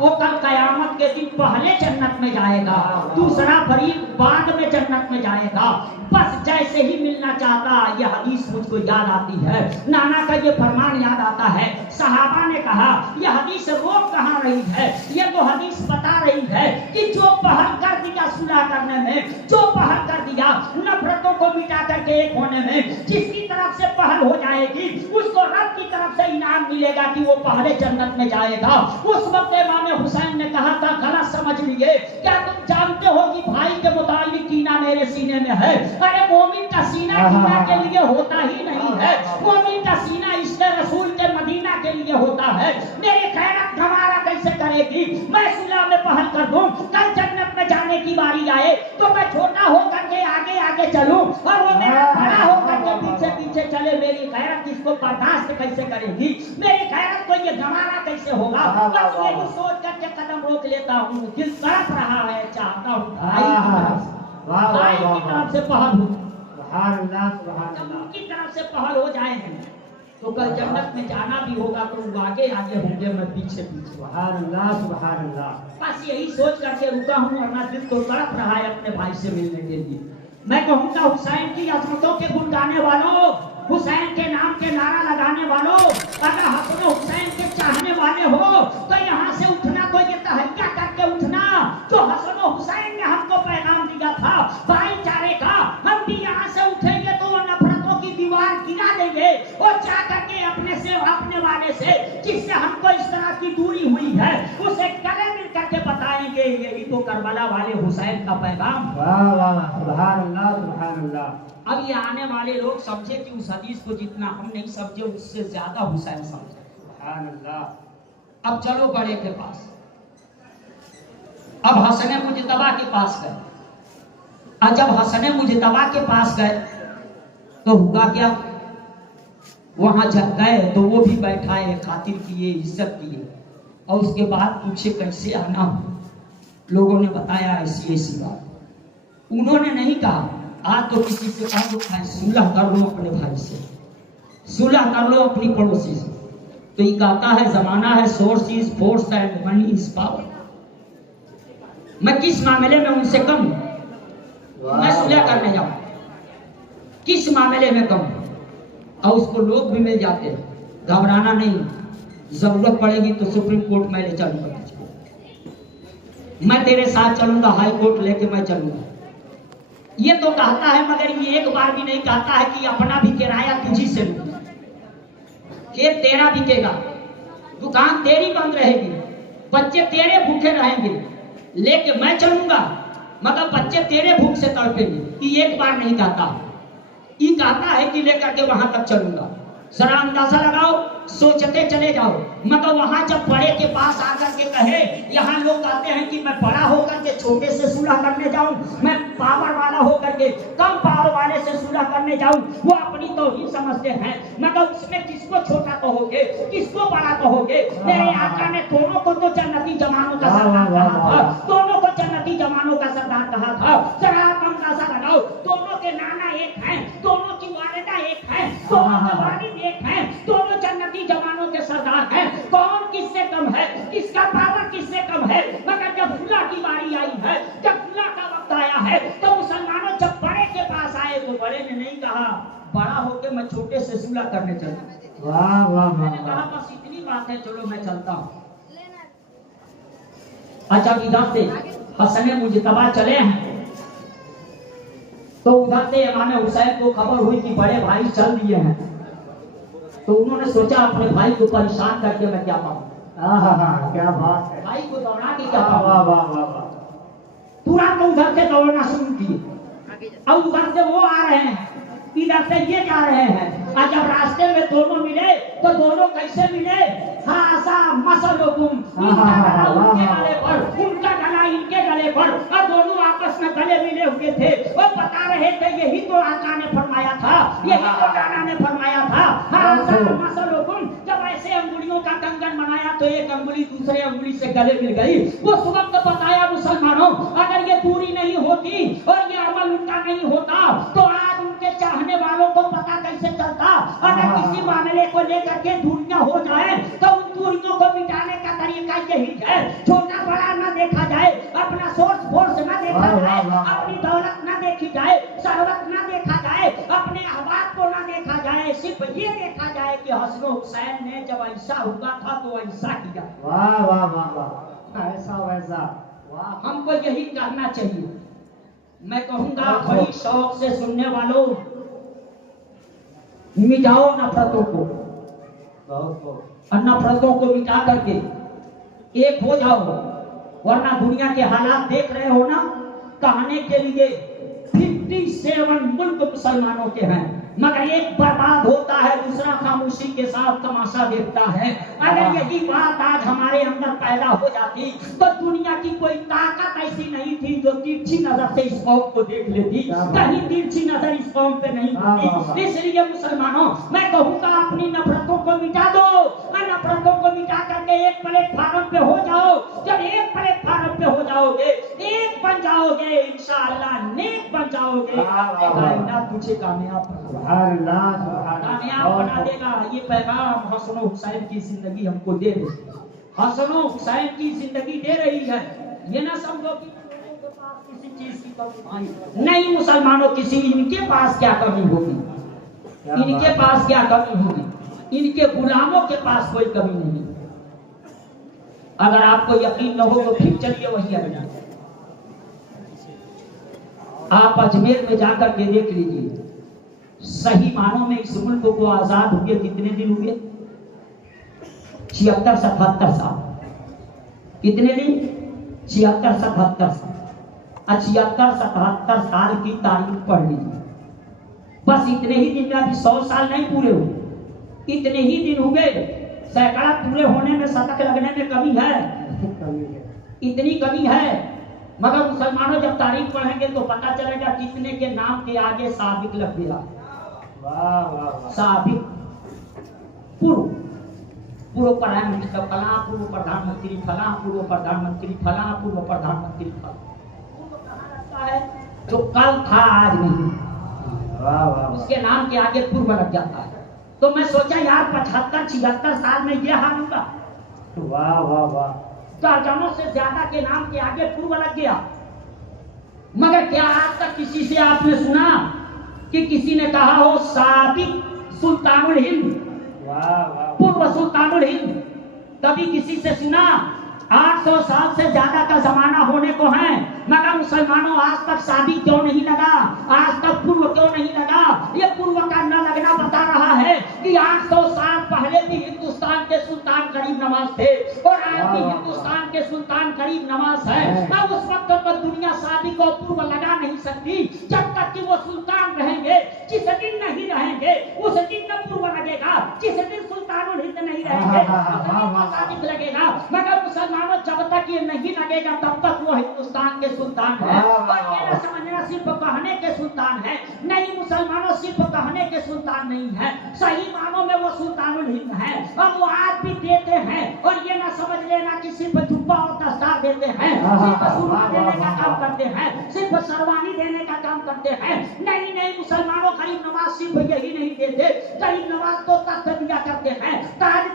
वो कल कयामत के दिन पहले जन्नत में जाएगा, दूसरा फरीक बाद में जन्नत में जाएगा। बस जैसे ही मिलना चाहता ये हदीस मुझको याद आती है, नाना का ये फरमान याद आता है। सहाबा ने कहा ये हदीस रोक कहाँ रही है? ये तो हदीस बता रही है कि जो पहल कर दिया सुलह करने में, जो पहल कर दिया नफरतों को मिटा करके एक होने में, जिसकी तरफ से पहल हो जाएगी उसको रब की तरफ से इनाम मिलेगा कि वो पहले जन्नत में जाएगा। उस वक्त इमाम हुसैन ने कहा था गलत समझ लिए, क्या तुम जानते हो कि भाई के मुताबिक कीना मेरे सीने में है? अरे मोमिन का सीना कीना के लिए होता ही नहीं है, मोमिन का सीना इसके रसूल के मदीना के लिए होता है। मेरी खैरत हमारा कैसे करेगी? मैं सुलह में पहल कर दूं, कल जन्नत में जाने की बारी आए तो मैं छोटा होकर के आगे आगे चलूं और वो मेरा बड़ा होकर के पीछे पीछे चले। मेरी खैरत इसको बर्दाश्त कैसे करेगी? मेरी खैरत को ये गंवारा कैसे होगा? बस यही सोच करके कदम रोक लेता हूँ। दिल तड़प रहा है, चाहता हूँ भाई की तरफ से पहल हो, जब उनकी तरफ से पहल हो जाए तो कल जन्नत में जाना भी होगा तो वो आगे आगे होंगे, मैं पीछे पीछे। बस यही सोच करके रुका हूँ, अपना दिल तो तड़प रहा है अपने भाई से मिलने के लिए। मैं कहूँगा हुसैन की अजमतों के गुण गाने वालों, हुसैन के नाम के नारा लगाने वालों, अगर हसन हुसैन के चाहने वाले हो तो यहाँ से उठना, तो ये तहैया करके उठना जो हसन हुसैन ने हमको पैगाम दिया था भाईचारे का। हम भी यहाँ से उठेंगे तो वो नफरतों की दीवार गिरा देंगे और जा करके अपने से अपने वाले से जिससे हमको इस तरह की दूरी हुई है उसे गले मिल करके बताएंगे। यही तो करबला वाले हुसैन का पैगाम। अब ये आने वाले लोग समझे कि उस हदीस को जितना हम नहीं समझे उससे ज्यादा हुसैन समझे। अब चलो बड़े के पास। अब हसने मुजतबा के पास गए, और जब हसने मुजतबा के पास गए तो हुआ क्या? वहां जब गए तो वो भी बैठाए, खातिर किए, इज्जत किए, और उसके बाद पूछे कैसे आना हो। लोगों ने बताया ऐसी ऐसी बात। उन्होंने नहीं कहा आज तो किसी से कहा तो सुलह कर लो अपने भाई से, सुलह कर लो अपनी पड़ोसी से। तो ये कहता है जमाना है source is force and money is power. मैं किस मामले में उनसे कम हूं? मैं सुलह करने जाऊं किस मामले में कम हूं? और उसको लोग भी मिल जाते हैं। घबराना नहीं, जरूरत पड़ेगी तो सुप्रीम कोर्ट में ले चलूंगा, मैं तेरे साथ चलूंगा, हाई कोर्ट लेके मैं चलूंगा। ये तो कहता है, मगर ये एक बार भी नहीं कहता है कि अपना भी किराया तुझी से लूं, खेत तेरा बिकेगा, दुकान तेरी बंद रहेगी, बच्चे तेरे भूखे रहेंगे, लेके मैं चलूंगा मगर बच्चे तेरे भूख से तड़पेंगे। ये एक बार नहीं कहता, ये कहता है कि लेकर के वहां तक चलूंगा। जरा अंदाजा लगाओ, सोचते चले जाओ। मगर वहां जब बड़े के पास आकर के कहे, यहाँ लोग कहते हैं कि मैं बड़ा होकर के छोटे से सुलह करने जाऊं, मैं पावर वाला होकर के कम पावर वाले से सुलह करने जाऊं, वो अपनी तौहीद समझते हैं। मगर उसमें किसको छोटा कहोगे, किसको बड़ा कहोगे? मेरे आका ने दोनों को तो जन्नती जमानों का सरदार कहा था, दोनों को जन्नती जमानों का सरदार कहा था। जरा अंदाजा लगाओ, दोनों के नाना एक हैं, दोनों की वालिदा एक है, दोनों के वालिद एक हैं, दोनों जन्नती जमानों के सरदार हैं, कौन किससे कम है, किसका पावर किससे कम है। मगर जब फुला की बारी आई है, जब फुला का वक्त आया है, तो मुसलमानों जब बड़े के पास आए तो बड़े ने नहीं कहा बड़ा होके मैं छोटे से सुलह करने चलूं। वाह वाह मैंने वाह कहा बस इतनी बात है, चलो मैं चलता हूँ। अच्छा इधर से हसन मुजतबा चले हैं, तो उधर से इमाम हुसैन को खबर हुई कि बड़े भाई चल दिए हैं, तो उन्होंने सोचा अपने भाई को परेशान करके मैं क्या पाऊं, क्या बात है। भाई को दौड़ा के क्या वाह पाऊं। वाह वाह वाह वाह। तुरंत उधर से दौड़ना शुरू किए, अब उधर से वो आ रहे हैं, इधर से ये जा रहे हैं। और जब रास्ते में दोनों मिले तो दोनों कैसे मिले, हासा मसलुकुम, इनका गला उनके गले पर, उनका गला इनके गले पर, और दोनों आपस में गले मिले हुए थे। वो बता रहे थे यही तो आका ने फरमाया था, यही तो नाना ने फरमाया था, हासा मसलुकुम। जब ऐसे अंगुलियों का कंगन बनाया तो एक अंगुली दूसरे अंगुली से गले मिल गई। वो वक्त बताया मुसलमानों, अगर ये दूरी नहीं होती और ये अमल उनका नहीं होता तो आज उनके चाहने वालों को पता कैसे चलता। अगर किसी मामले को लेकर के दूरियां हो जाए तो उन दूरियों को मिटाने का तरीका यही है, छोटा बड़ा न देखा जाए, अपना सोर्स फोर्स न देखा जाए, अपनी दौलत न देखी जाए, शरवत न देखा जाए, अपने अहवाल को न देखा जाए, सिर्फ ये देखा जाए कि हसन हुसैन ने जब ऐसा हुआ था तो ऐसा किया। वाह वाह वाह वाह, ऐसा वैसा। वाह, हमको यही करना चाहिए। मैं कहूंगा बड़ी शौक से सुनने वालों, मिटाओ नफरतों को, बहुत बहुत। और नफरतों को मिटा करके एक हो जाओ, वरना दुनिया के हालात देख रहे हो ना, कहने के लिए 57 मुल्क मुसलमानों के हैं, मगर एक बर्बाद होता है, दूसरा खामोशी के साथ तमाशा देखता है। अगर यही बात आज हमारे अंदर पैदा हो जाती तो दुनिया की कोई ताकत ऐसी नहीं थी जो तिरछी नजर से इस कौम को देख लेती, कहीं तिरछी नजर इस कौम पे नहीं होती। इसलिए मुसलमानों, मैं कहूँगा अपनी नफरतों को मिटा दो, और नफरतों को मिटा करके एक प्लेटफार्म पे हो जाओ। जब एक प्लेटफार्म पे हो जाओगे, एक बन जाओगे, इंशाअल्लाह नेक बन जाओगे, कायनात तुझे कामयाब कामयाब बना देगा। ये पैगाम हसन हुसैन की जिंदगी हमको दे रही है, हसन हुसैन की जिंदगी दे रही है। ये ना समझो कि लोगों के पास किसी चीज की कमी नहीं, मुसलमानों किसी, इनके पास क्या कमी होगी, इनके पास क्या कमी होगी, इनके गुलामों के पास कोई कमी नहीं। अगर आपको यकीन न हो तो फिर चलिए वही अजमेर, आप अजमेर में जाकर के देख लीजिए, सही मानों में इस मुल्क को आजाद हुए कितने दिन हुए, 76-77 साल। कितने दिन, 76-77 साल। 76-77 साल की तारीख पढ़ लीजिए, बस इतने ही दिन में, अभी 100 साल नहीं पूरे हुए, इतने ही दिन हुए। सैकड़ा पूरे होने में, शतक लगने में कमी है, इतनी कमी है। मगर मुसलमानों जब तारीख पढ़ेंगे तो पता चलेगा कितने के नाम के आगे साबिक लग गया। साबिक, पूर्व प्रधानमंत्री फला, पूर्व प्रधानमंत्री फला, पूर्व प्रधानमंत्री फला, पूर्व प्रधानमंत्री फला। पूर्व कहाँ लगता है, जो कल था आज नहीं, उसके नाम के आगे पूर्व लग जाता है। तो मैं सोचा यार 75-76 साल में ये हाल होगा। वाह वाह वाह, दर्जनों से ज्यादा के नाम के आगे पूर्व लग गया। मगर क्या आज तक किसी से आपने सुना कि किसी ने कहा हो साबिक सुल्तानुल हिंद, पूर्व सुल्तानुल हिंद? कभी किसी से सुना? 800 साल से ज्यादा का जमाना होने को है, मगर मुसलमानों आज तक साबिक क्यों नहीं लगा, आज तक पूर्व क्यों नहीं लगा? ये पूर्व का न लगना बता रहा है कि 800 साल पहले भी हिंदुस्तान के सुल्तान गरीब नवाज थे, और आज भी हिंदुस्तान के सुल्तान गरीब नवाज है। अब उस वक्त पर दुनिया साबिक और पूर्व लगा नहीं सकती जब तक कि वो सुल्तान रहेंगे। जिस दिन नहीं रहेंगे उस दिन न पूर्व लगेगा, जिस दिन सुल्तानुल हिंद नहीं रहेंगे उस दिन साबिक लगेगा। मगर मुसलमानों, जब तक ये नहीं लगेगा तब तक वो हिंदुस्तान के सुल्तान है। और ये न समझना सिर्फ कहने के सुल्तान है, नहीं मुसलमानों, सिर्फ कहने के सुल्तान नहीं है, सही मानों में वो सुल्तानुल हिंद है। और वो आज भी देते हैं, और ये ना समझ लेना कि सिर्फ जुब्बा और दस्तार देते हैं, सिर्फ सुरमा देने का काम करते हैं, सिर्फ सरवानी देने का काम करते हैं। नहीं नहीं मुसलमानों, गरीब नवाज सिर्फ यही नहीं देते, गरीब नवाज तो तख्त दिया करते हैं, ताज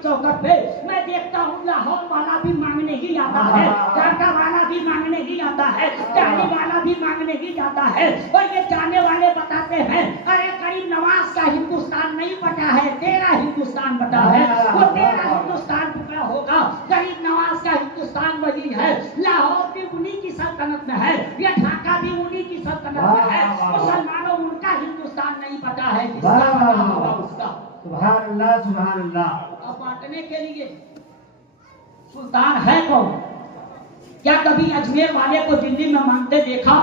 चौखट पे मैं देखता हूँ लाहौर वाला भी मांगने ही आता है, ढाका वाला भी मांगने ही आता है, दिल्ली वाला भी मांगने ही जाता है। और ये जाने वाले बताते हैं अरे करीम नवाज का हिंदुस्तान नहीं बटा है, तेरा हिंदुस्तान बटा है। वो तेरा हिंदुस्तान टुकड़ा होगा, करीम नवाज का हिंदुस्तान वही है। लाहौर भी उन्हीं की सल्तनत में है, ये ढाका भी उन्हीं की सल्तनत में है। मुसलमानों उनका हिंदुस्तान नहीं बटा है, जिसका बटा होगा उसका। सुभान अल्लाह सुभान अल्लाह। अब बांटने के लिए सुल्तान है कौन? क्या कभी अजमेर वाले को दिल्ली में मांगते देखा?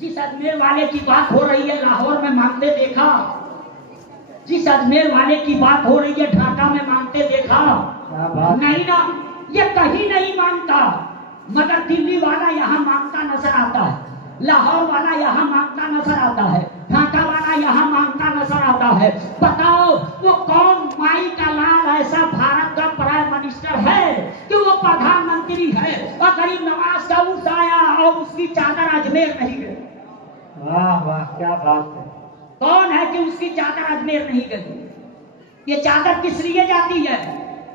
जिस अजमेर वाले की बात हो रही है लाहौर में मांगते देखा? जिस अजमेर वाले की बात हो रही है ढाका में मांगते देखा? नहीं ना, ये कहीं नहीं मांगता, मगर दिल्ली वाला यहाँ मांगता नजर आता है, लाहौर वाला यहाँ मांगता नजर आता है, ढाका वाला यहाँ मांगता नजर आता है। बताओ वो कौन माई का लाल ऐसा भारत का प्राइम मिनिस्टर है कि वो प्रधानमंत्री है और गरीब नवाज का उर्स आया और उसकी चादर अजमेर नहीं गई? वाह वाह क्या बात है। कौन है कि उसकी चादर अजमेर नहीं गई? ये चादर किस लिए जाती है?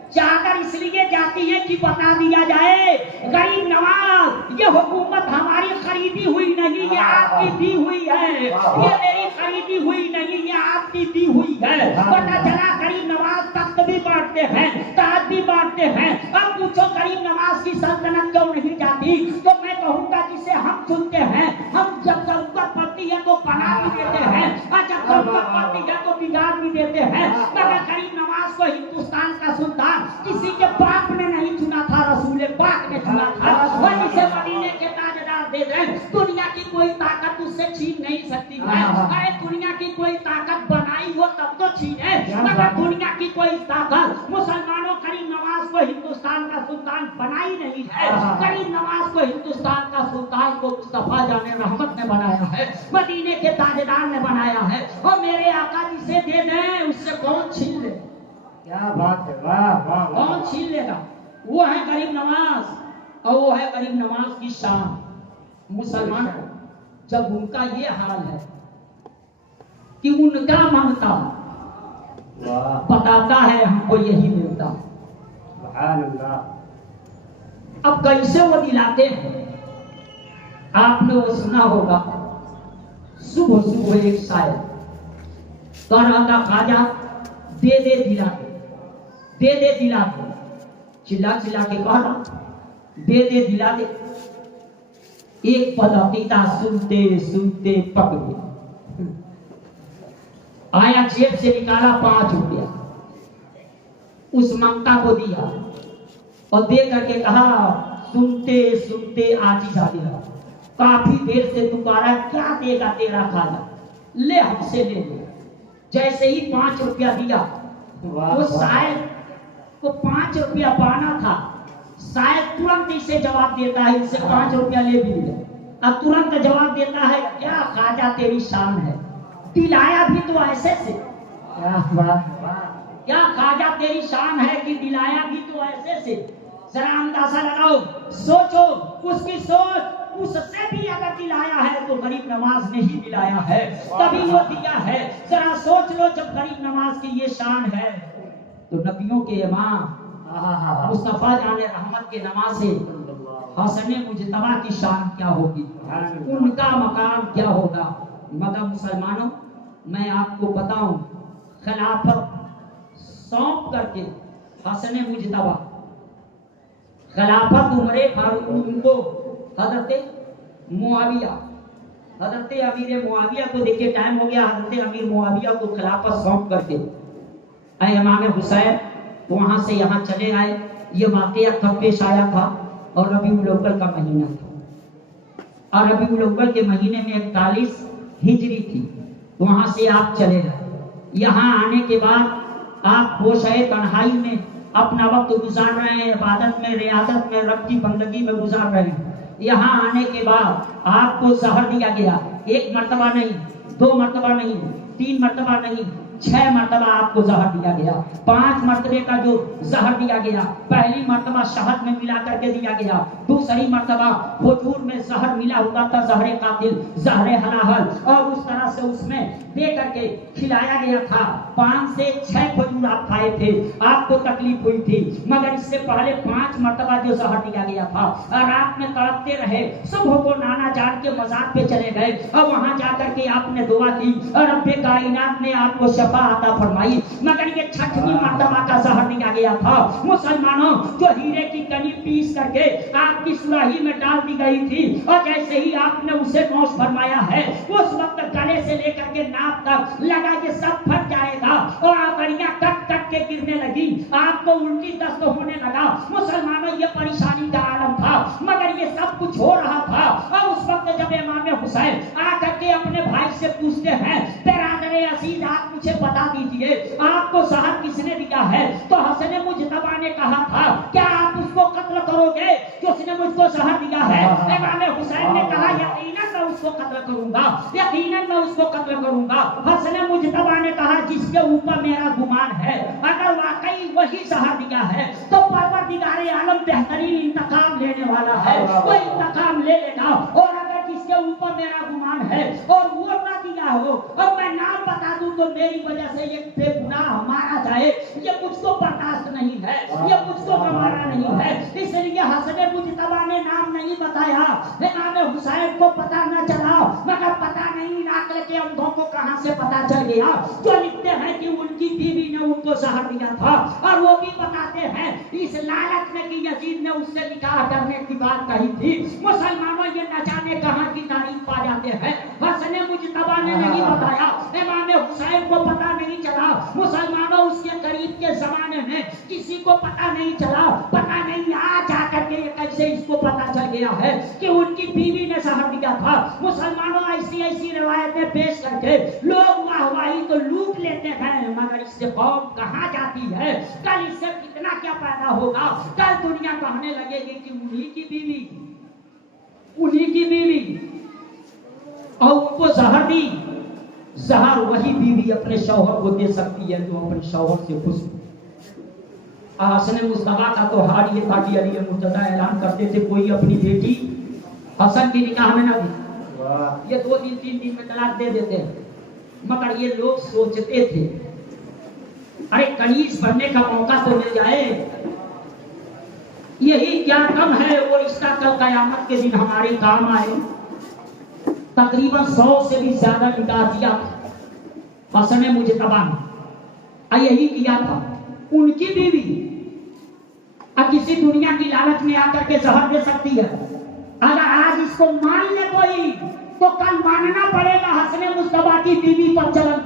चादर इसलिए जाती है कि बता दिया जाए गरीब नवाज ये हुकूमत हमारी खरीदी हुई नहीं, ये आपकी दी हुई है, ये मेरी खरीदी हुई नहीं, ये आपकी दी हुई है। पता चला गरीब नवाज तख्त भी बांटते हैं, ताज भी बांटते हैं। अब पूछो गरीब नवाज की सल्तनत क्यों नहीं जाती? तो मैं कहूँगा जिसे हम चुनते हैं, हम जब जरूरत पड़ती है तो बना भी देते हैं और जब जरूरत पड़ती है तो बिगाड़ भी देते हैं। मगर गरीब नवाज को हिंदुस्तान का सुल्तान किसी के बाप ने नहीं चुना था, रसूल पाक ने चुना था। और जिसे मदीने के ताजदार दे दें, दुनिया की कोई ताकत उससे छीन नहीं सकती है। अरे दुनिया की कोई ताकत बनाई हो तब तो छीने, मगर दुनिया की कोई ताकत मुसलमानों गरीब नवाज को हिंदुस्तान का सुल्तान बनाई नहीं है। गरीब नवाज को हिंदुस्तान का सुल्तान को मुस्तफा जाने रहमत ने बनाया है, मदीने के ताजदार ने बनाया है। और मेरे आका जिसे दे दें उससे कौन छीन ले? क्या बात है, वाह वाह। कौन छीन लेगा? वो है गरीब नवाज और वो है गरीब नवाज की शान। मुसलमान जब उनका ये हाल है कि उनका मांगता बताता है हमको यही मिलता। सुभान अल्लाह। अब कैसे वो दिलाते हैं? आपने वो सुना होगा, सुबह सुबह एक शायर कह रहा था खाजा दे दे दिला दे, दे दे दिला दे, चिल्ला चिल्ला के कह रहा दे दे दिला दे। एक पद अकीदा सुनते सुनते पक गया, आया जेब से निकाला 5 रुपया, उस ममता को दिया और दे करके कहा सुनते सुनते आजीज आ गया, काफी देर से पुकारा क्या देगा तेरा खाजा, ले हमसे ले ले। जैसे ही 5 रुपया दिया वो शायद को 5 रुपया पाना था, शायद तुरंत इसे जवाब देता है इससे 5 रुपया ले भी ले। अब तुरंत जवाब देता है क्या खाजा तेरी शान है, दिलाया भी तो ऐसे से। क्या खाजा तेरी शान है कि दिलाया भी तो ऐसे से। जरा अंदाजा लगाओ, सोचो उसकी सोच, उससे भी अगर दिलाया है तो गरीब नवाज ने ही दिलाया है, तभी वो दिया है। जरा सोच लो जब गरीब नवाज की ये शान है तो नबियों के इमाम मुस्तफा जाने रहमत के नवासे हसने मुजतबा की शान क्या होगी, उनका मकाम क्या होगा। मगर मुसलमानों मैं आपको बताऊं, खिलाफत सौंप करके हसने मुजतबा खिलाफत उमरे फारूक उनको हजरत मुआविया, हजरत अमीर मुआविया को देखिए टाइम हो गया, हजरत अमीर मुआविया को खिलाफत सौंप करके इमाम हुसैन वहां से यहाँ चले आए। ये वाकया कब पेश आया था? और रबीउल अव्वल का महीना था, और रबीउल अव्वल के महीने में 41 हिजरी थी। वहां से आप चले गए। यहाँ आने के बाद आप होशे तन्हाई में अपना वक्त गुजार रहे हैं, इबादत में, रियादत में, रब की बंदगी में गुजार रहे हैं। यहाँ आने के बाद आपको जहर दिया गया, 1 मर्तबा नहीं, 2 मर्तबा नहीं, 3 मर्तबा नहीं, 6 मरतबा आपको जहर दिया गया, 5 मरतबे का जो जहर दिया गया, पहली मरतबा शहद में मिला करके दिया गया, दूसरी मरतबा खजूर में जहर मिला हुआ था, जहर कातिल, जहर हलाहल, और उस तरह से उसमें दे करके खिलाया गया था। 5 से 6 खजूर आप खाए थे, आपको तकलीफ हुई थी, मगर इससे पहले 5 मरतबा जो जहर दिया गया था, रात में तड़पते रहे, सुबह को नाना जान के मज़ार पे चले गए और वहां जाकर के आपने दुआ की और रब्बे कायनात ने आपको शफा अता फरमाई, मगर ये 6वीं मरतबा का जहर दिया गया था। मुसलमानों, जो हीरे की कनी पीस करके आपकी सुराही में डाल दी गई थी और जैसे ही आपने उसे नौश फरमाया है, उस वक्त गले से लेकर के नाक तक लगा के सब फट जाएगा और आंगड़ियां कट कट के गिरने लगी, आपको उल्टी दस्त होने लगा। मुसलमानों, ये परेशानी का आलम था, मगर ये सब कुछ हो रहा था। और उस वक्त जब इमाम हुसैन आकर के अपने भाई से पूछते हैं, बिरादरे अजीज, आप मुझे बता दीजिए आपको जहर किसने दिया है? तो हसन मुज्तबा ने कहा था, क्या आप उसको कत्ल करोगे कि उसने मुझको जहर दिया है? इमाम हुसैन ने कहा, यकीनन मैं उसको कत्ल करूंगा, यकीनन मैं उसको कत्ल करूंगा। हसन मुज्तबा ने कहा, जिसके ऊपर मेरा गुमान है, अगर वाकई वही जहर दिया है तो परवरदिगारे आलम बेहतरीन इंतकाम लेने वाला है, वो इंतकाम ले लेगा। और अगर जिसके ऊपर मेरा गुमान है और वो ना दिया हो, अब मैं नाम बता दूं तो मेरी वजह से ये बेगुनाह मारा जाए, ये मुझको बर्दाश्त नहीं है, ये मुझको गवारा नहीं है। इसलिए हसन मुज्तबा ने नाम नहीं बताया। इमाम हुसैन को पता न चला, मगर पता नहीं नाकल के अंधों को कहां से पता चल गया, जो लिखते हैं कि उनकी बीवी ने उनको जहर दिया था। और वो भी बताते हैं इस लालच में कि यजीद ने उससे निकाह करने की बात कही थी। मुसलमानों, ये न जाने कहां की तारीफ पा जाते हैं। हसन मुज्तबा ने नहीं बताया, इमाम हुसैन को पता नहीं चला। मुसलमानों, उसके करीब के जमाने में किसी को पता नहीं चला, पता नहीं आज आकर के कैसे इसको पता चल गया है कि उनकी बीवी ने जहर दिया था। मुसलमानों, ऐसी ऐसी रिवायतें पेश करके लोग वाहवाही तो लूट लेते हैं, मगर इससे कौम कहां जाती है? कल इससे कितना क्या पैदा होगा? कल दुनिया कहने लगेगी कि उन्हीं की बीवी, उन्हीं की बीवी, और उनको जहर दी। जहर वही बीवी अपने शौहर को दे सकती है जो अपने शौहर से खुश हो। हसन मुज्तबा का तो हाल ये था कि अली मुर्तजा ऐलान करते थे, कोई अपनी बेटी हसन की निकाह में ना दी, ये 2 दिन 3 दिन में तलाक दे देते हैं। मगर ये लोग सोचते थे, अरे कनीज बनने का मौका तो मिल जाए, यही क्या कम है वो रिश्ता कल कयामत के दिन हमारे काम आए। तकरीबन 100 से भी ज्यादा निकाह दिया हसन मुज्तबा ने, यही किया था। उनकी बीवी किसी दुनिया की लालच में आकर के जहर दे सकती है। अगर आज इसको मान ले कोई, तो कल मानना पड़ेगा हसन मुज्तबा की बीवी पर चलन।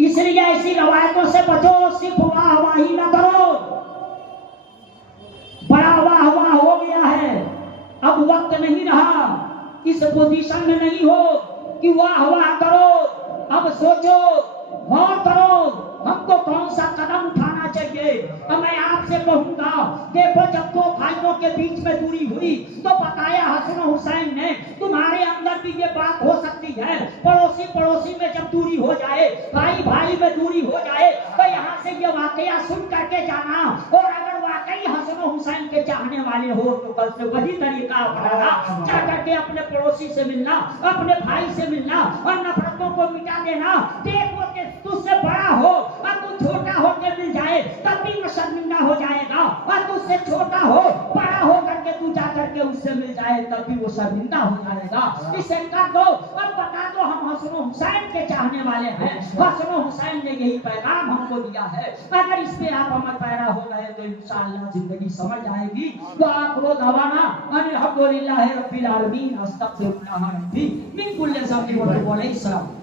इसलिए ऐसी रवायतों से बचो, सिर्फ वाहवाही न करो। बड़ा वाह हो गया है, अब वक्त नहीं रहा, इस पोजीशन में नहीं हो कि वाह करो। अब सोचो, गौर करो, हमको कौन सा कदम उठाना चाहिए। अब मैं आपसे कहूंगा, देखो जब 2 भाइयों के बीच में दूरी हुई तो बताया हसन हुसैन ने, तुम्हारे अंदर भी ये बात हो सकती है, पड़ोसी पड़ोसी में जब दूरी हो जाए, भाई भाई में दूरी हो जाए, तो यहाँ से ये वाकया सुन करके जाना। और अगर वाकई हसन हुसैन के चाहने वाले हो तो कल से वही तरीका अपनाना, जा करके अपने पड़ोसी से मिलना, अपने भाई से मिलना और नफरतों को मिटा देना। देखो कि तुझसे बड़ा हो और तू छोटा होकर मिल जाए तब भी वो शर्मिंदा हो जाएगा, और तुझसे छोटा हो बड़ा हो करके तू जा करके उससे मिल जाए तब भी वो शर्मिंदा हो जाएगा। इसे कर दो और बता दो हम हसन हुसैन के चाहने वाले हैं, हसन हुसैन ने यही पैगाम हमको दिया है। अगर इस पे आप अमल पैरा हो गए तो इंशाअल्लाह जिंदगी समझ आएगी। तो आप रो दवाना अल्हम्दुलिल्लाह रब्बिल आलमीन, अस्तगफिरुल्लाह रब्बी मिन कुल्ली ज़ंबिन व अतूबु इलैहि।